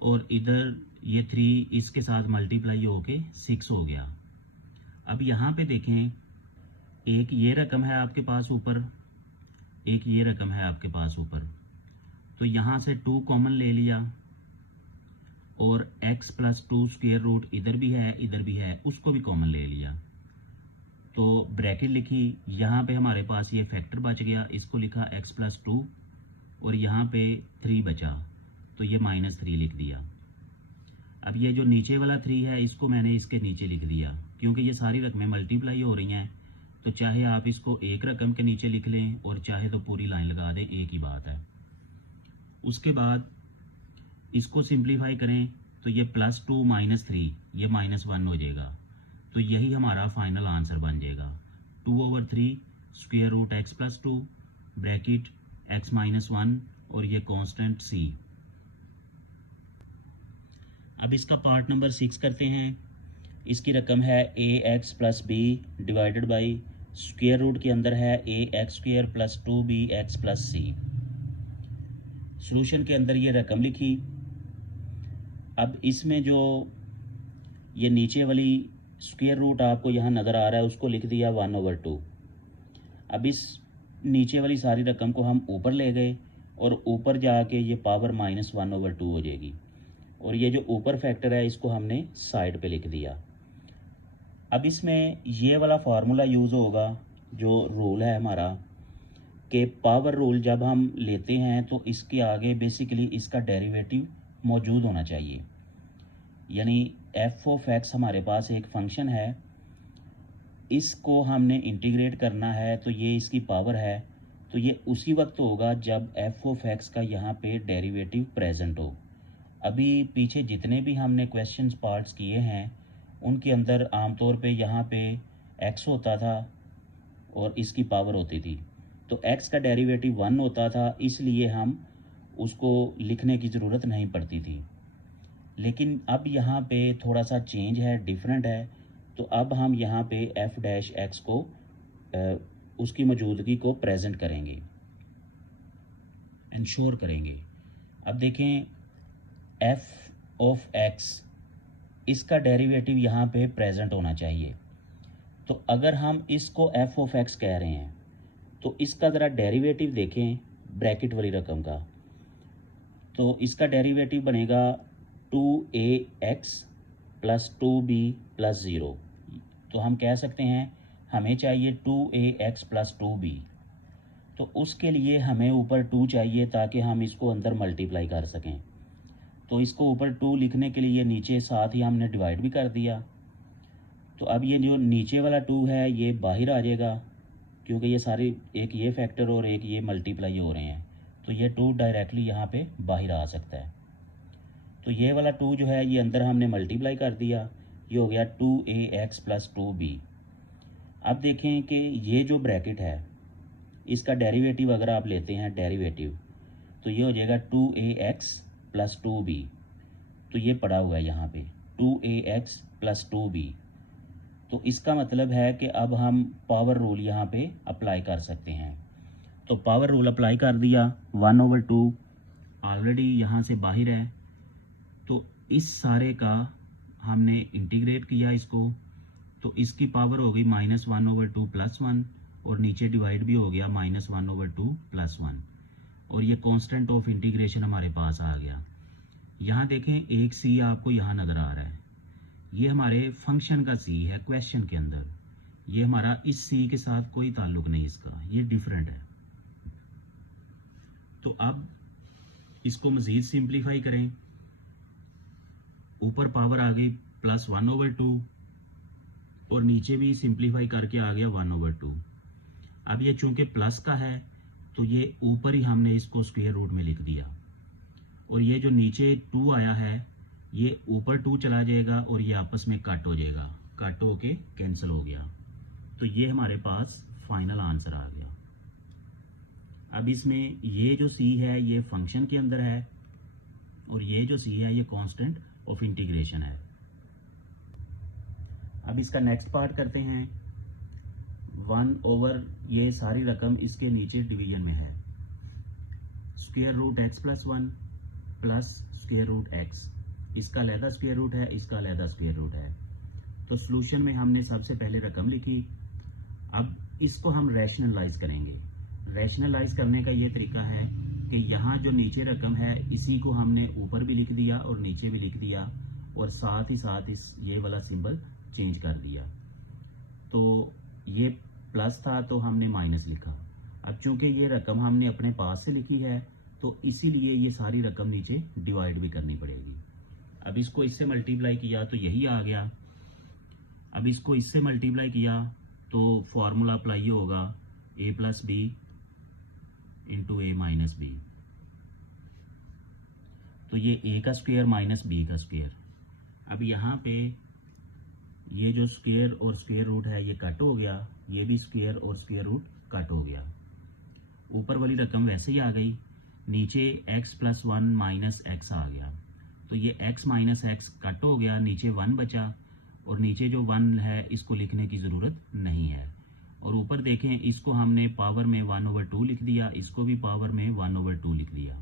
और इधर ये 3 इसके साथ मल्टीप्लाई होके 6 हो गया। अब यहाँ पे देखें, एक ये रकम है आपके पास ऊपर, एक ये रकम है आपके पास ऊपर। तो यहाँ से 2 कॉमन ले लिया, और x + 2 स्क्वायर रूट इधर भी है इधर भी है, उसको भी कॉमन ले लिया। तो ब्रैकेट लिखी, यहाँ पे हमारे पास ये फैक्टर बच गया, इसको लिखा x + 2, और यहाँ पे 3 बचा, तो ये -3 लिख दिया। अब ये जो नीचे वाला 3 है, इसको मैंने इसके नीचे लिख दिया, क्योंकि ये सारी रकमें मल्टीप्लाई हो रही हैं। तो चाहे आप इसको एक रकम के नीचे लिख लें, और चाहे तो पूरी लाइन लगा दें, एक ही बात है। उसके बाद इसको सिंप्लीफाई करें, तो ये +2 - 3 ये -1 हो जाएगा। तो यही हमारा फाइनल आंसर बन जाएगा, 2/3 square root x + 2 bracket x - 1, और ये कांस्टेंट c। अब इसका पार्ट नंबर 6 करते हैं। इसकी रकम है ax + b divided by square root के अंदर है ax² + 2bx + c। सॉल्यूशन के अंदर ये रकम लिखी। अब इसमें जो ये नीचे वाली स्क्वायर रूट आपको यहाँ नज़र आ रहा है, उसको लिख दिया 1/2। अब इस नीचे वाली सारी रकम को हम ऊपर ले गए, और ऊपर जाके ये पावर -1/2 हो जाएगी, और ये जो ऊपर फैक्टर है इसको हमने साइड पे लिख दिया। अब इसमें ये वाला फार्मूला यूज़ होगा, जो रूल है हमारा, कि पावर रूल जब हम लेते हैं तो इसके आगे बेसिकली इसका डेरिवेटिव मौजूद होना चाहिए। यानी f(x) हमारे पास एक फंक्शन है, इसको हमने इंटीग्रेट करना है, तो ये इसकी पावर है। तो ये उसी वक्त होगा जब f(x) का यहाँ पे डेरिवेटिव प्रेजेंट हो। अभी पीछे जितने भी हमने क्वेश्चंस पार्ट्स किए हैं, उनके अंदर आमतौर पे यहाँ पे x होता था और इसकी पावर होती थी। तो x का डेरिवेटिव 1 होता था, इसलिए हम उसको लिखने की ज़रूरत नहीं पड़ती थी। लेकिन अब यहाँ पे थोड़ा सा चेंज है, डिफरेंट है। तो अब हम यहाँ पे f' को उसकी मौजूदगी को प्रेजेंट करेंगे, इंश्योर करेंगे। अब देखें f(x) इसका डेरिवेटिव यहाँ पे प्रेजेंट होना चाहिए। तो अगर हम इसको f(x) कह रहे हैं, तो इसका ज़रा डेरिवेटिव देखें ब्रैकेट वाली रकम का। तो इसका डेरिवेटिव बनेगा 2ax + 2b + 0। तो हम कह सकते हैं हमें चाहिए 2ax + 2b। तो उसके लिए हमें ऊपर 2 चाहिए, ताकि हम इसको अंदर मल्टीप्लाई कर सकें। तो इसको ऊपर 2 लिखने के लिए नीचे साथ ही हमने डिवाइड भी कर दिया। तो अब ये जो नीचे वाला 2 है ये बाहर आ जाएगा, क्योंकि ये सारे एक ये फैक्टर और एक ये मल्टीप्लाई हो रहे हैं। तो ये 2 डायरेक्टली यहाँ पे बाहर आ सकता है। तो ये वाला 2 जो है ये अंदर हमने मल्टीप्लाई कर दिया, ये हो गया 2ax + 2b। अब देखें कि ये जो ब्रैकेट है इसका डेरिवेटिव अगर आप लेते हैं डेरिवेटिव, तो ये हो जाएगा 2ax + 2b। तो ये पड़ा हुआ है यहाँ पे 2ax + 2b। तो इसका मतलब है कि अब हम पावर रूल यहाँ पे अप्लाई कर सकते हैं। तो पावर रूल अप्लाई कर दिया, 1/2 ऑलरेडी यहाँ से बाहर है, तो इस सारे का हमने इंटीग्रेट किया इसको, तो इसकी पावर हो गई -1/2 + 1 और नीचे डिवाइड भी हो गया -1/2 + 1 और ये कांस्टेंट ऑफ इंटीग्रेशन हमारे पास आ गया। यहाँ देखें एक सी आपको यहाँ नज़र आ रहा है, ये हमारे फंक्शन का सी है क्वेश्चन के अंदर, ये हमारा इस सी के साथ कोई ताल्लुक नहीं इसका, ये डिफरेंट है। तो अब इसको मज़ीद सिंप्लीफाई करें, ऊपर पावर आ गई +1/2 और नीचे भी सिंप्लीफाई करके आ गया 1/2। अब ये चूंकि प्लस का है तो ये ऊपर ही हमने इसको स्क्वायर रूट में लिख दिया और ये जो नीचे 2 आया है ये ऊपर 2 चला जाएगा और ये आपस में कट हो जाएगा, कट होके कैंसिल हो गया। तो ये हमारे पास फाइनल आंसर आ गया। अब इसमें ये जो सी है ये फंक्शन के अंदर है और ये जो सी है ये कांस्टेंट ऑफ इंटीग्रेशन है। अब इसका नेक्स्ट पार्ट करते हैं। 1/, ये सारी रकम इसके नीचे डिवीजन में है, √x + 1 + √x, इसका अलहदा स्क्वायर रूट है, इसका अलहदा स्क्वायर रूट है। तो सॉल्यूशन में हमने सबसे पहले रकम लिखी, अब इसको हम रैशनलाइज करेंगे। रैशनलाइज करने का ये तरीका है कि यहाँ जो नीचे रकम है इसी को हमने ऊपर भी लिख दिया और नीचे भी लिख दिया और साथ ही साथ इस ये वाला सिंबल चेंज कर दिया। तो ये प्लस था तो हमने माइनस लिखा। अब चूंकि ये रकम हमने अपने पास से लिखी है तो इसीलिए ये सारी रकम नीचे डिवाइड भी करनी पड़ेगी। अब इसको इससे मल्टीप्लाई किया तो यही आ गया। अब इसको इससे मल्टीप्लाई किया तो फॉर्मूला अप्लाई होगा a + b × a - b। तो ये a का स्क्वायर माइनस b का स्क्वायर। अब यहाँ पे ये जो स्क्वायर और स्क्वायर रूट है ये कट हो गया, ये भी स्क्वायर और स्क्वायर रूट कट हो गया। ऊपर वाली रकम वैसे ही आ गई, नीचे x + 1 - x आ गया। तो ये x - x कट हो गया, नीचे 1 बचा और नीचे जो 1 है इसको लिखने की ज़रूरत नहीं है। और ऊपर देखें इसको हमने पावर में 1/2 लिख दिया, इसको भी पावर में 1/2 लिख दिया।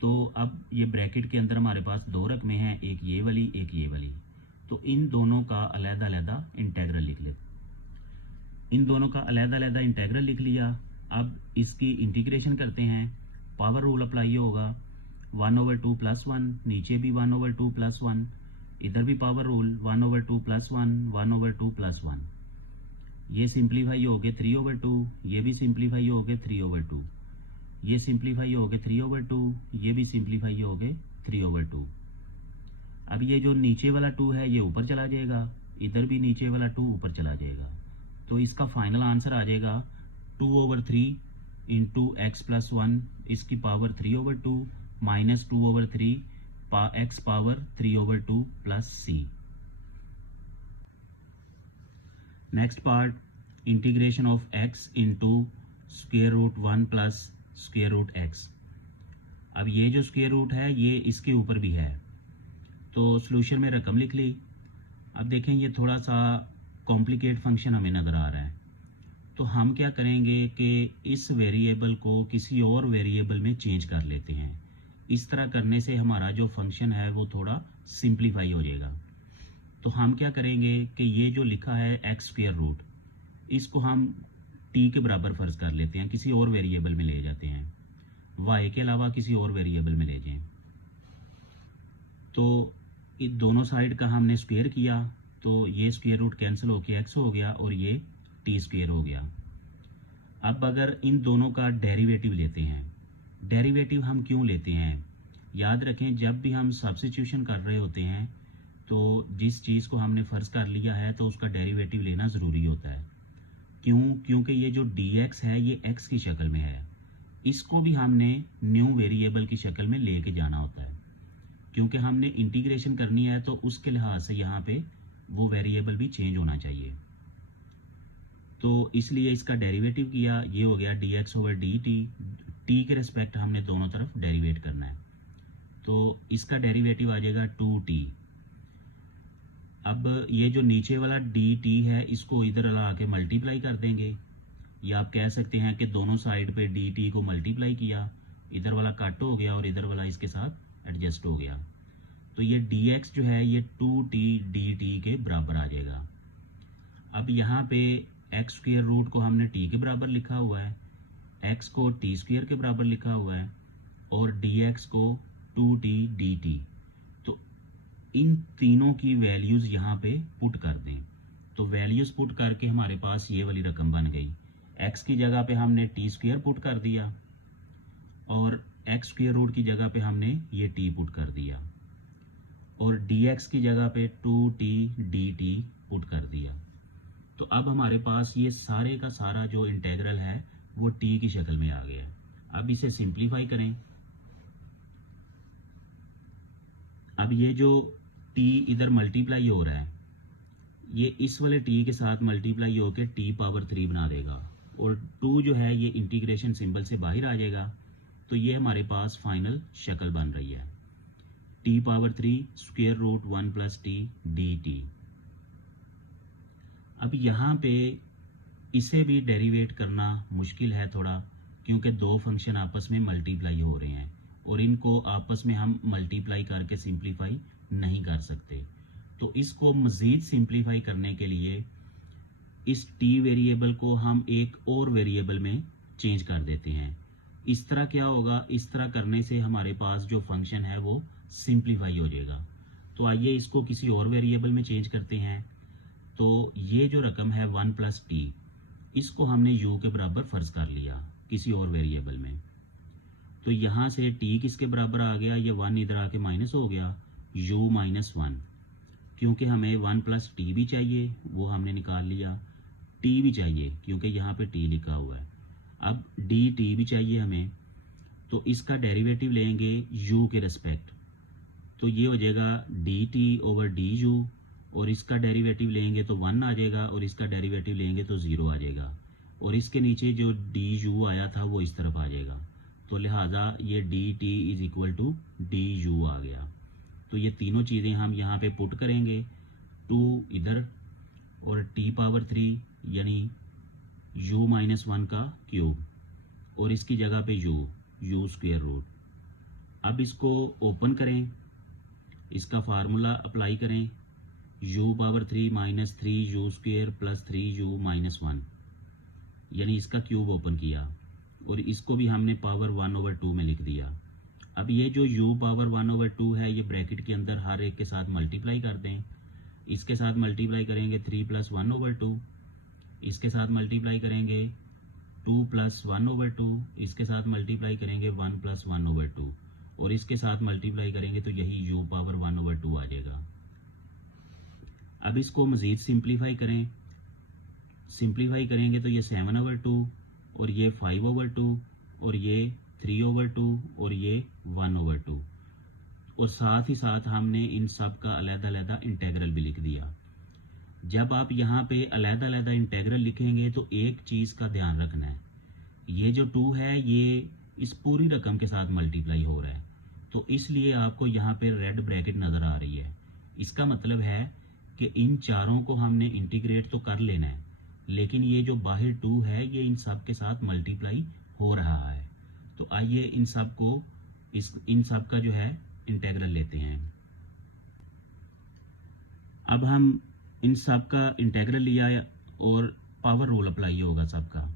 तो अब ये ब्रैकेट के अंदर हमारे पास दो रकमें हैं, एक ये वाली एक ये वाली। तो इन दोनों का अलग-अलग इंटेग्रल लिख लेते। इन दोनों का अलग-अलग इंटेग्रल लिख लिया। अब इसकी इंटीग्रेशन करते हैं, पावर रूल अप्लाई होगा 1/2 + 1, नीचे भी 1/2 + 1, इधर भी पावर रूल 1/2 + 1, 1/2 + 1। ये सिंप्लीफाई हो गए 3/2, ये भी सिंप्लीफाई हो गए 3/2, ये सिंप्लीफाई हो गए 3/2, ये भी सिंप्लीफाई हो गए 3/2। अब ये जो नीचे वाला 2 है ये ऊपर चला जाएगा, इधर भी नीचे वाला 2 ऊपर चला जाएगा। तो इसका फाइनल आंसर आ जाएगा 2/3 × x + 1, इसकी power 3/2 - 2/3 x power 3/2 + c। Next part, integration of x × √1 + √x। अब ये जो स्क्वायर रूट है ये इसके ऊपर भी है, तो सॉल्यूशन में रकम लिख ली। अब देखें ये थोड़ा सा कॉम्प्लिकेट फंक्शन हमें नज़र आ रहा है, तो हम क्या करेंगे कि इस वेरिएबल को किसी और वेरिएबल में चेंज कर लेते हैं। इस तरह करने से हमारा जो फंक्शन है वो थोड़ा सिंप्लीफाई हो जाएगा। तो हम क्या करेंगे कि ये जो लिखा है x², इसको हम t के बराबर फ़र्ज कर लेते हैं, किसी और वेरिएबल में ले जाते हैं, y के अलावा किसी और वेरिएबल में ले जाएं। तो इन दोनों साइड का हमने स्क्वायर किया तो ये स्क्वायर रूट कैंसिल होकर x हो गया और ये t² हो गया। अब अगर इन दोनों का डेरिवेटिव लेते हैं, डेरिवेटिव हम क्यों लेते हैं, याद रखें जब भी हम सब्स्टिट्यूशन कर रहे होते हैं तो जिस चीज़ को हमने फ़र्ज़ कर लिया है तो उसका डेरिवेटिव लेना ज़रूरी होता है। क्यों? क्योंकि ये जो dx है ये x की शक्ल में है, इसको भी हमने न्यू वेरिएबल की शक्ल में लेके जाना होता है। क्योंकि हमने इंटीग्रेशन करनी है तो उसके लिहाज से यहाँ पे वो वेरिएबल भी चेंज होना चाहिए। तो इसलिए इसका डेरिवेटिव किया, ये हो गया dx/dt। t के रिस्पेक्ट हमने दोनों तरफ डेरिवेट करना है, तो इसका डेरिवेटिव आ जाएगा 2t। अब ये जो नीचे वाला डी टी है इसको इधर ला के मल्टीप्लाई कर देंगे, या आप कह सकते हैं कि दोनों साइड पे डी टी को मल्टीप्लाई किया, इधर वाला कट हो गया और इधर वाला इसके साथ एडजस्ट हो गया। तो ये डी एक्स जो है ये 2t डी टी के बराबर आ जाएगा। अब यहाँ पे एक्स स्क्वेयर रूट को हमने टी के बराबर लिखा हुआ है, एक्स को टी स्क्वेयर के बराबर लिखा हुआ है और डी एक्स को 2t डी टी। तो इन तीनों की वैल्यूज़ यहाँ पे पुट कर दें। तो वैल्यूज़ पुट करके हमारे पास ये वाली रकम बन गई। एक्स की जगह पे हमने टी स्क्वेयर पुट कर दिया और एक्स स्क्वेयर रूट की जगह पे हमने ये टी पुट कर दिया और डी एक्स की जगह पे 2t डी टी पुट कर दिया। तो अब हमारे पास ये सारे का सारा जो इंटेग्रल है वो t की शक्ल में आ गया। अब इसे सिंप्लीफाई करें। अब ये जो t इधर मल्टीप्लाई हो रहा है ये इस वाले t के साथ मल्टीप्लाई होकर t पावर 3 बना देगा और 2 जो है ये इंटीग्रेशन सिंबल से बाहर आ जाएगा। तो ये हमारे पास फाइनल शक्ल बन रही है t power 3 square root 1 plus T D T. अब यहाँ पे इसे भी डेरिवेट करना मुश्किल है थोड़ा, क्योंकि दो फंक्शन आपस में मल्टीप्लाई हो रहे हैं और इनको आपस में हम मल्टीप्लाई करके सिंप्लीफाई नहीं कर सकते। तो इसको मज़ीद सिंप्लीफाई करने के लिए इस t वेरिएबल को हम एक और वेरिएबल में चेंज कर देते हैं। इस तरह क्या होगा, इस तरह करने से हमारे पास जो फंक्शन है वो सिंप्लीफाई हो जाएगा। तो आइए इसको किसी और वेरिएबल में चेंज करते हैं। तो ये जो रकम है 1 प्लस टी, इसको हमने u के बराबर फ़र्ज़ कर लिया किसी और वेरिएबल में। तो यहाँ से t किसके बराबर आ गया, ये 1 इधर आके माइनस हो गया, u माइनस 1, क्योंकि हमें 1 प्लस टी भी चाहिए वो हमने निकाल लिया, t भी चाहिए क्योंकि यहाँ पे t लिखा हुआ है, अब dt भी चाहिए हमें। तो इसका डेरिवेटिव लेंगे u के रिस्पेक्ट, तो ये हो जाएगा dt ओवर du और इसका डेरिवेटिव लेंगे तो 1 आ जाएगा और इसका डेरिवेटिव लेंगे तो 0 आ जाएगा और इसके नीचे जो du आया था वो इस तरफ आ जाएगा। तो लिहाजा ये dt is equal to du आ गया। तो ये तीनों चीज़ें हम यहाँ पे पुट करेंगे, 2 इधर और t पावर 3 यानी u माइनस 1 का क्यूब और इसकी जगह पे u स्क्वेयर रूट। अब इसको ओपन करें, इसका फार्मूला अप्लाई करें, u power 3 minus 3u square plus 3u minus 1, यानी इसका क्यूब ओपन किया और इसको भी हमने पावर 1/2 में लिख दिया। अब ये जो u पावर 1/2 है ये ब्रैकेट के अंदर हर एक के साथ मल्टीप्लाई कर दें। इसके साथ मल्टीप्लाई करेंगे 3 प्लस 1/2, इसके साथ मल्टीप्लाई करेंगे 2 प्लस 1/2, इसके साथ मल्टीप्लाई करेंगे 1 प्लस 1/2 और इसके साथ मल्टीप्लाई करेंगे तो यही u पावर 1/2 आ जाएगा। अब इसको मज़ीद सिंप्लीफाई करें, सिंप्लीफाई करेंगे तो ये 7/2 और ये 5/2 और ये 3/2 और ये 1/2 और साथ ही साथ हमने इन सब का अलग-अलग इंटेग्रल भी लिख दिया। जब आप यहाँ पे अलग-अलग इंटेग्रल लिखेंगे तो एक चीज़ का ध्यान रखना है, ये जो 2 है ये इस पूरी रकम के साथ मल्टीप्लाई हो रहा है, तो इसलिए आपको यहाँ पे रेड ब्रैकेट नज़र आ रही है। इसका मतलब है कि इन चारों को हमने इंटीग्रेट तो कर लेना है, लेकिन ये जो बाहर 2 है ये इन सब के साथ मल्टीप्लाई हो रहा है। तो आइए इन सब का जो है इंटेग्रल लेते हैं। अब हम इन सब का इंटेग्रल लिया और पावर रूल अप्लाई होगा सबका,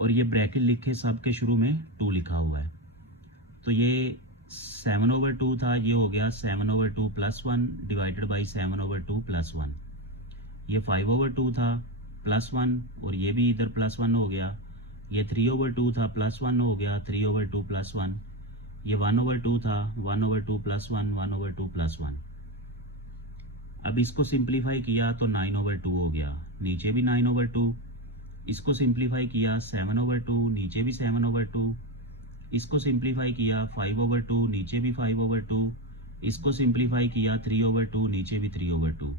और ये ब्रैकेट लिखे सब के शुरू में 2 लिखा हुआ है। तो ये 7/2 था, ये हो गया 7/2 प्लस 1 डिवाइडेड बाई 7/2 प्लस 1। ये 5/2 था प्लस 1 और ये भी इधर प्लस 1 हो गया। ये 3/2 था प्लस 1 हो गया 3/2 प्लस 1। ये 1/2 था 1/2 प्लस 1 1/2 प्लस 1। अब इसको सिंप्लीफाई किया तो 9/2 हो गया, नीचे भी 9/2। इसको सिंप्लीफाई किया 7/2, नीचे भी 7/2। इसको सिंप्लीफाई किया 5/2, नीचे भी 5/2। इसको सिंप्लीफाई किया 3/2, नीचे भी 3/2।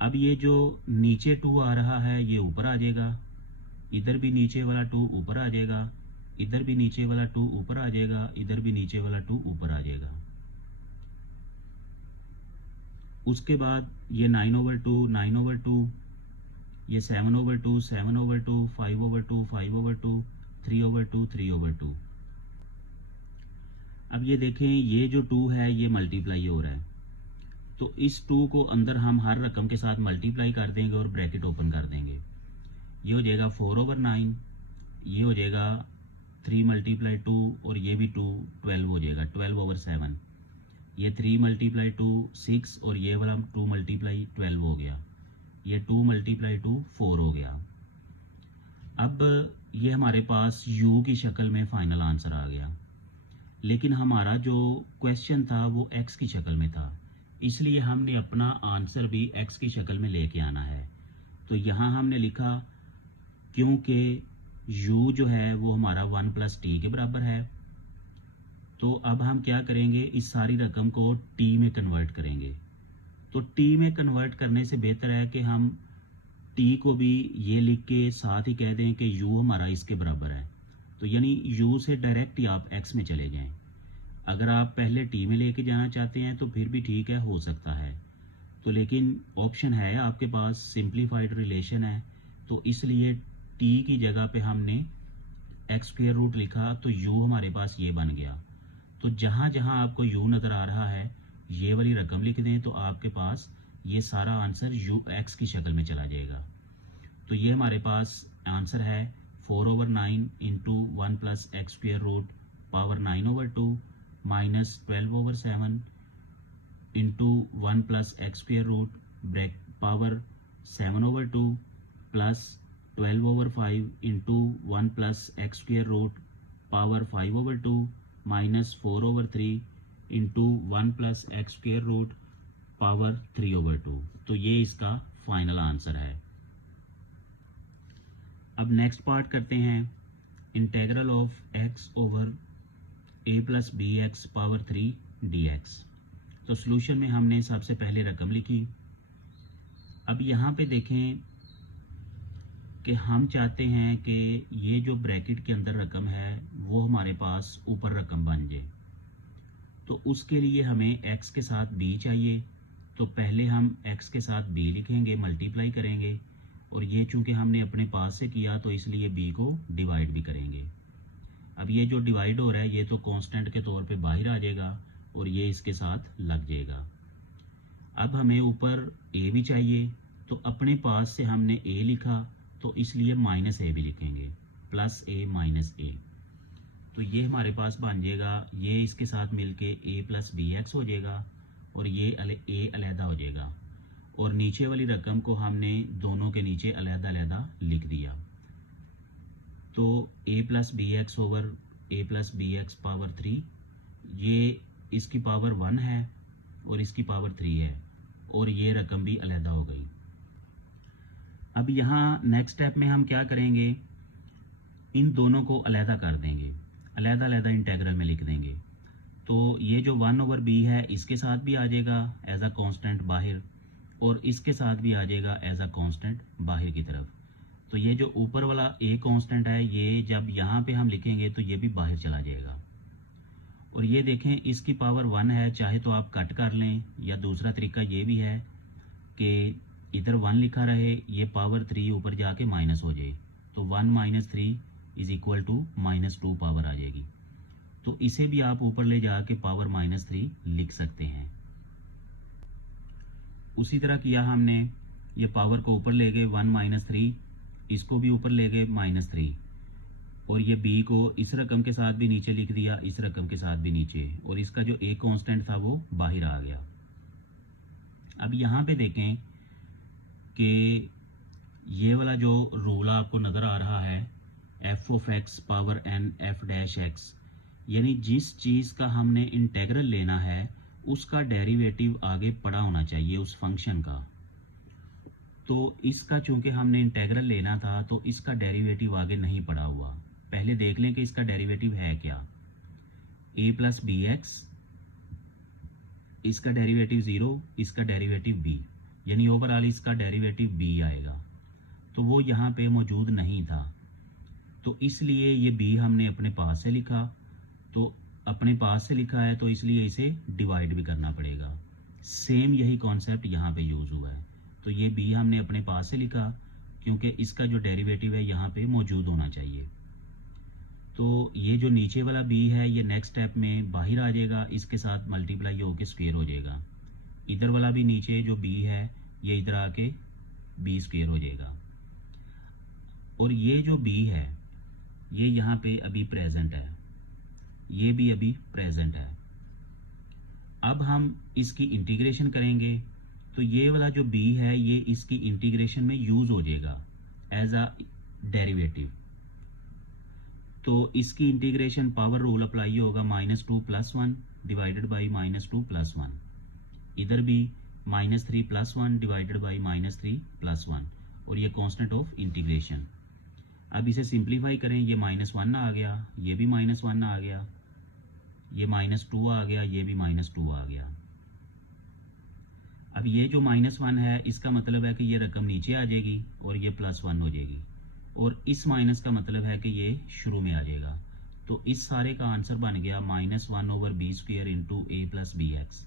अब ये जो नीचे 2 आ रहा है ये ऊपर आ जाएगा, इधर भी नीचे वाला 2 ऊपर आ जाएगा, इधर भी नीचे वाला 2 ऊपर आ जाएगा, इधर भी नीचे वाला 2 ऊपर आ जाएगा। उसके बाद ये 9/2, 9/2, ये 7/2, 7/2, 5/2, 5/2, 3/2, 3/2। अब ये देखें, ये जो 2 है ये मल्टीप्लाई हो रहा है, तो इस 2 को अंदर हम हर रकम के साथ मल्टीप्लाई कर देंगे और ब्रैकेट ओपन कर देंगे। ये हो जाएगा 4/9, ये हो जाएगा 3 × 2 और ये भी 2, 12 हो जाएगा, 12/7। ये 3 × 2 6 और ये वाला 2 × 12 हो गया, ये 2 × 2 4 हो गया। अब ये हमारे पास u की शक्ल में फाइनल आंसर आ गया, लेकिन हमारा जो क्वेश्चन था वो x की शक्ल में था, इसलिए हमने अपना आंसर भी x की शक्ल में लेके आना है। तो यहाँ हमने लिखा क्योंकि u जो है वो हमारा 1 + t के बराबर है, तो अब हम क्या करेंगे, इस सारी रकम को t में कन्वर्ट करेंगे। तो t में कन्वर्ट करने से बेहतर है कि हम t को भी ये लिख के साथ ही कह दें कि u हमारा इसके बराबर है। तो यानी u से डायरेक्ट ही आप x में चले जाएं। अगर आप पहले t में लेके जाना चाहते हैं तो फिर भी ठीक है, हो सकता है। तो लेकिन ऑप्शन है आपके पास, सिंप्लीफाइड रिलेशन है, तो इसलिए t की जगह पे हमने x² लिखा, तो u हमारे पास ये बन गया। तो जहाँ जहाँ आपको u नज़र आ रहा है ये वाली रकम लिख दें, तो आपके पास ये सारा आंसर x की शक्ल में चला जाएगा। तो ये हमारे पास आंसर है 4/9 × 1 + x² पावर 9/2 माइनस 12/7 × 1 + x² ब्रैक power 7/2 plus 12/5 × 1 + x² power 5/2 minus 4/3 × 1 + x² power 3/2। तो ये इसका फाइनल आंसर है। अब नेक्स्ट पार्ट करते हैं, integral of x over a + bx power 3 dx। तो सॉल्यूशन में हमने सबसे पहले रकम लिखी। अब यहाँ पे देखें कि हम चाहते हैं कि ये जो ब्रैकेट के अंदर रकम है वो हमारे पास ऊपर रकम बन जाए। तो उसके लिए हमें x के साथ b चाहिए, तो पहले हम x के साथ b लिखेंगे, मल्टीप्लाई करेंगे, और ये चूंकि हमने अपने पास से किया तो इसलिए b को डिवाइड भी करेंगे। अब ये जो डिवाइड हो रहा है ये तो कांस्टेंट के तौर पे बाहर आ जाएगा और ये इसके साथ लग जाएगा। अब हमें ऊपर a भी चाहिए, तो अपने पास से हमने a लिखा, तो इसलिए -a भी लिखेंगे, +a - a। तो ये हमारे पास बन जाएगा, ये इसके साथ मिलके a + bx हो जाएगा और ये a अलहदा हो जाएगा, और नीचे वाली रकम को हमने दोनों के नीचे अलहदा लिख दिया। तो a + bx over a + bx power 3, ये इसकी पावर 1 है और इसकी पावर 3 है, और ये रकम भी अलहदा हो गई। अब यहाँ नेक्स्ट स्टेप में हम क्या करेंगे, इन दोनों को अलहदा कर देंगे, अलहदा इंटेग्रल में लिख देंगे। तो ये जो 1/b है इसके साथ भी आ जाएगा एज अ कांस्टेंट बाहर, और इसके साथ भी आ जाएगा एज अ कांस्टेंट बाहर की तरफ। तो ये जो ऊपर वाला a कांस्टेंट है, ये जब यहाँ पे हम लिखेंगे तो ये भी बाहर चला जाएगा। और ये देखें इसकी पावर 1 है, चाहे तो आप कट कर लें, या दूसरा तरीका ये भी है कि इधर 1 लिखा रहे, ये पावर 3 ऊपर जाके माइनस हो जाए, तो 1 - 3 = -2 पावर आ जाएगी। तो इसे भी आप ऊपर ले जाके पावर -3 लिख सकते हैं। उसी तरह किया हमने, ये पावर को ऊपर ले गए 1 - 3, इसको भी ऊपर ले गए -3, और ये b को इस रकम के साथ भी नीचे लिख दिया, इस रकम के साथ भी नीचे, और इसका जो a कांस्टेंट था वो बाहर आ गया। अब यहाँ पे देखें कि ये वाला जो रूल आपको नज़र आ रहा है, f(x) पावर n f'(x), यानी जिस चीज़ का हमने इंटेग्रल लेना है उसका डेरिवेटिव आगे पड़ा होना चाहिए उस फंक्शन का। तो इसका चूंकि हमने इंटेग्रल लेना था तो इसका डेरिवेटिव आगे नहीं पड़ा हुआ। पहले देख लें कि इसका डेरिवेटिव है क्या। a + bx, इसका डेरिवेटिव 0, इसका डेरिवेटिव b, यानी ओवरऑल इसका डेरिवेटिव b आएगा। तो वो यहाँ पे मौजूद नहीं था, तो इसलिए ये b हमने अपने पास से लिखा। तो अपने पास से लिखा है तो इसलिए इसे डिवाइड भी करना पड़ेगा। सेम यही कॉन्सेप्ट यहाँ पे यूज़ हुआ है। तो ये b हमने अपने पास से लिखा क्योंकि इसका जो डेरिवेटिव है यहाँ पे मौजूद होना चाहिए। तो ये जो नीचे वाला b है ये नेक्स्ट स्टेप में बाहर आ जाएगा, इसके साथ मल्टीप्लाई होकर स्क्वेयर हो जाएगा। इधर वाला भी नीचे जो b है ये इधर आके b स्क्वेयर हो जाएगा। और ये जो b है ये यहाँ पे अभी प्रेजेंट है, ये भी अभी प्रेजेंट है। अब हम इसकी इंटीग्रेशन करेंगे तो ये वाला जो b है ये इसकी इंटीग्रेशन में यूज़ हो जाएगा एज अ डेरिवेटिव। तो इसकी इंटीग्रेशन पावर रूल अप्लाई होगा -2 + 1 डिवाइडेड बाई -2 + 1। इधर भी -3 + 1 डिवाइडेड बाई -3 + 1 और ये कांस्टेंट ऑफ इंटीग्रेशन। अब इसे सिंप्लीफाई करें, ये -1 आ गया, ये भी -1 आ गया, ये -2 आ गया, ये भी -2 आ गया। अब ये जो -1 है इसका मतलब है कि ये रकम नीचे आ जाएगी और ये +1 हो जाएगी, और इस माइनस का मतलब है कि ये शुरू में आ जाएगा। तो इस सारे का आंसर बन गया -1/b² × a + bx।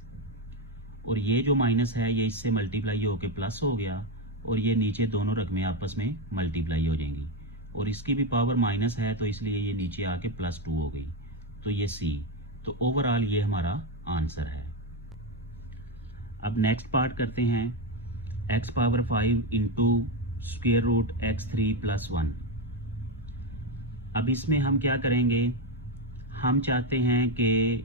और ये जो माइनस है ये इससे मल्टीप्लाई होकर प्लस हो गया और ये नीचे दोनों रकमें आपस में मल्टीप्लाई हो जाएंगी, और इसकी भी पावर माइनस है तो इसलिए ये नीचे आके +2 हो गई। तो ये c। तो ओवरऑल ये हमारा आंसर है। अब नेक्स्ट पार्ट करते हैं, x⁵ × √x3 + 1। अब इसमें हम क्या करेंगे, हम चाहते हैं कि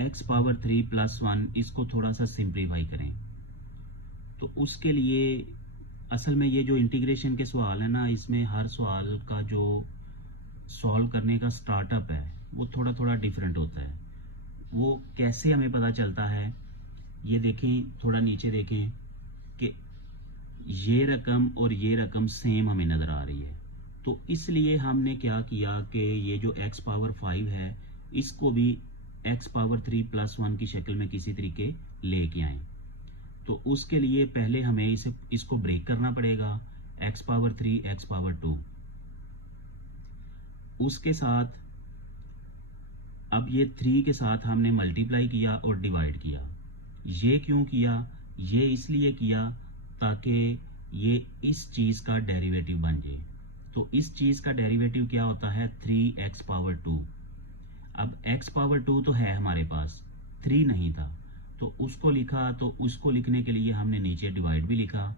x⁵ + 1 इसको थोड़ा सा सिंप्लीफाई करें। तो उसके लिए असल में ये जो इंटीग्रेशन के सवाल है ना, इसमें हर सवाल का जो सॉल्व करने का स्टार्टअप है वो थोड़ा थोड़ा डिफरेंट होता है। वो कैसे हमें पता चलता है, ये देखें, थोड़ा नीचे देखें कि ये रकम और ये रकम सेम हमें नज़र आ रही है। तो इसलिए हमने क्या किया कि ये जो x⁵ है इसको भी x⁵ + 1 की शक्ल में किसी तरीके लेके आए। तो उसके लिए पहले हमें इसको ब्रेक करना पड़ेगा, x⁵ x⁵2। उसके साथ अब ये 3 के साथ हमने मल्टीप्लाई किया और डिवाइड किया। ये क्यों किया? ये इसलिए किया ताकि ये इस चीज़ का डेरिवेटिव बन जाए। तो इस चीज़ का डेरिवेटिव क्या होता है? 3x⁵2। अब x⁵2 तो है हमारे पास, 3 नहीं था, तो उसको लिखा। तो उसको लिखने के लिए हमने नीचे डिवाइड भी लिखा।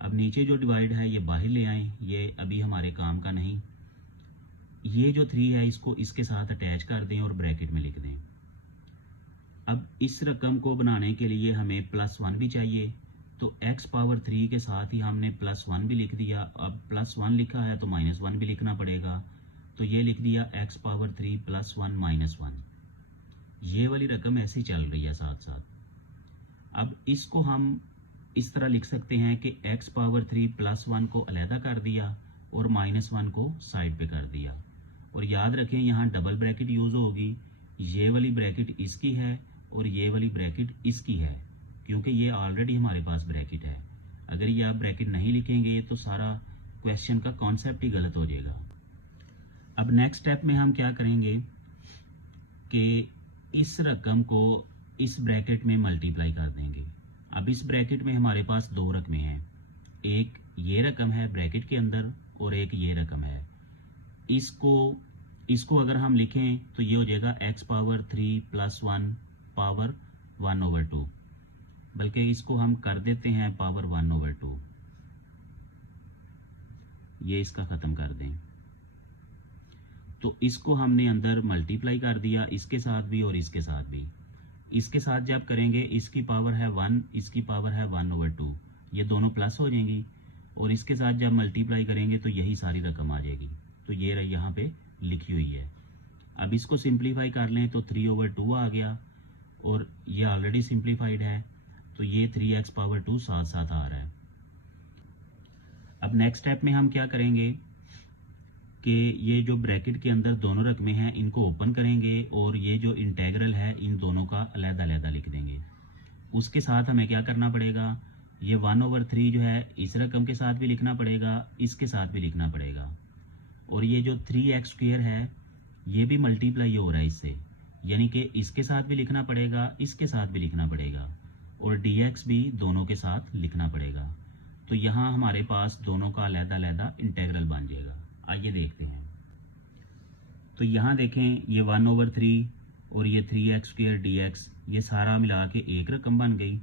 अब नीचे जो डिवाइड है ये बाहर ले आए, ये अभी हमारे काम का नहीं। ये जो 3 है इसको इसके साथ अटैच कर दें और ब्रैकेट में लिख दें। अब इस रकम को बनाने के लिए हमें +1 भी चाहिए, तो x⁵ के साथ ही हमने +1 भी लिख दिया। अब +1 लिखा है तो -1 भी लिखना पड़ेगा, तो ये लिख दिया x⁵ + 1 - 1। ये वाली रकम ऐसी चल रही है साथ साथ। अब इसको हम इस तरह लिख सकते हैं कि x⁵ + 1 को अलहदा कर दिया और -1 को साइड पे कर दिया। और याद रखें यहाँ डबल ब्रैकेट यूज़ होगी, ये वाली ब्रैकेट इसकी है और ये वाली ब्रैकेट इसकी है, क्योंकि ये ऑलरेडी हमारे पास ब्रैकेट है। अगर ये आप ब्रैकेट नहीं लिखेंगे तो सारा क्वेश्चन का कॉन्सेप्ट ही गलत हो जाएगा। अब नेक्स्ट स्टेप में हम क्या करेंगे कि इस रकम को इस ब्रैकेट में मल्टीप्लाई कर देंगे। अब इस ब्रैकेट में हमारे पास 2 रकमें हैं, एक ये रकम है ब्रैकेट के अंदर और एक ये रकम है। इसको अगर हम लिखें तो ये हो जाएगा x⁵ + 1 पावर 1/2, बल्कि इसको हम कर देते हैं पावर 1/2। ये इसका ख़त्म कर दें। तो इसको हमने अंदर मल्टीप्लाई कर दिया, इसके साथ भी और इसके साथ भी। इसके साथ जब करेंगे इसकी पावर है 1, इसकी पावर है 1/2, ये दोनों प्लस हो जाएंगी। और इसके साथ जब मल्टीप्लाई करेंगे तो यही सारी रकम आ जाएगी। तो ये यहाँ पे लिखी हुई है। अब इसको सिंप्लीफाई कर लें तो 3/2 आ गया, और ये ऑलरेडी सिंप्लीफाइड है, तो ये 3x⁵2 साथ साथ आ रहा है। अब नेक्स्ट स्टेप में हम क्या करेंगे कि ये जो ब्रैकेट के अंदर दोनों रकमें हैं इनको ओपन करेंगे और ये जो इंटेग्रल है इन दोनों का अलग-अलग लिख देंगे। उसके साथ हमें क्या करना पड़ेगा, ये 1/3 जो है इस रकम के साथ भी लिखना पड़ेगा, इसके साथ भी लिखना पड़ेगा। और ये जो 3x² है ये भी मल्टीप्लाई हो रहा है इससे, यानी कि इसके साथ भी लिखना पड़ेगा, इसके साथ भी लिखना पड़ेगा, और dx भी दोनों के साथ लिखना पड़ेगा। तो यहाँ हमारे पास दोनों का अलग-अलग इंटेग्रल बन जाएगा। आइए देखते हैं। तो यहाँ देखें, ये 1/3 और ये 3x² dx, ये सारा मिला के एक रकम बन गई,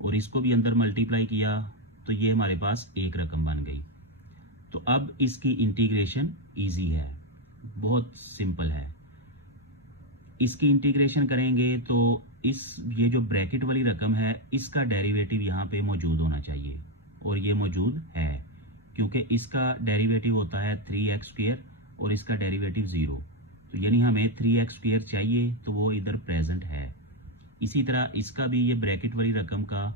और इसको भी अंदर मल्टीप्लाई किया तो ये हमारे पास एक रकम बन गई। तो अब इसकी इंटीग्रेशन इजी है, बहुत सिंपल है। इसकी इंटीग्रेशन करेंगे तो ये जो ब्रैकेट वाली रकम है, इसका डेरिवेटिव यहाँ पे मौजूद होना चाहिए, और ये मौजूद है, क्योंकि इसका डेरिवेटिव होता है 3x² और इसका डेरिवेटिव 0। तो यानी हमें 3x² चाहिए, तो वो इधर प्रेजेंट है। इसी तरह इसका भी ये ब्रैकेट वाली रकम का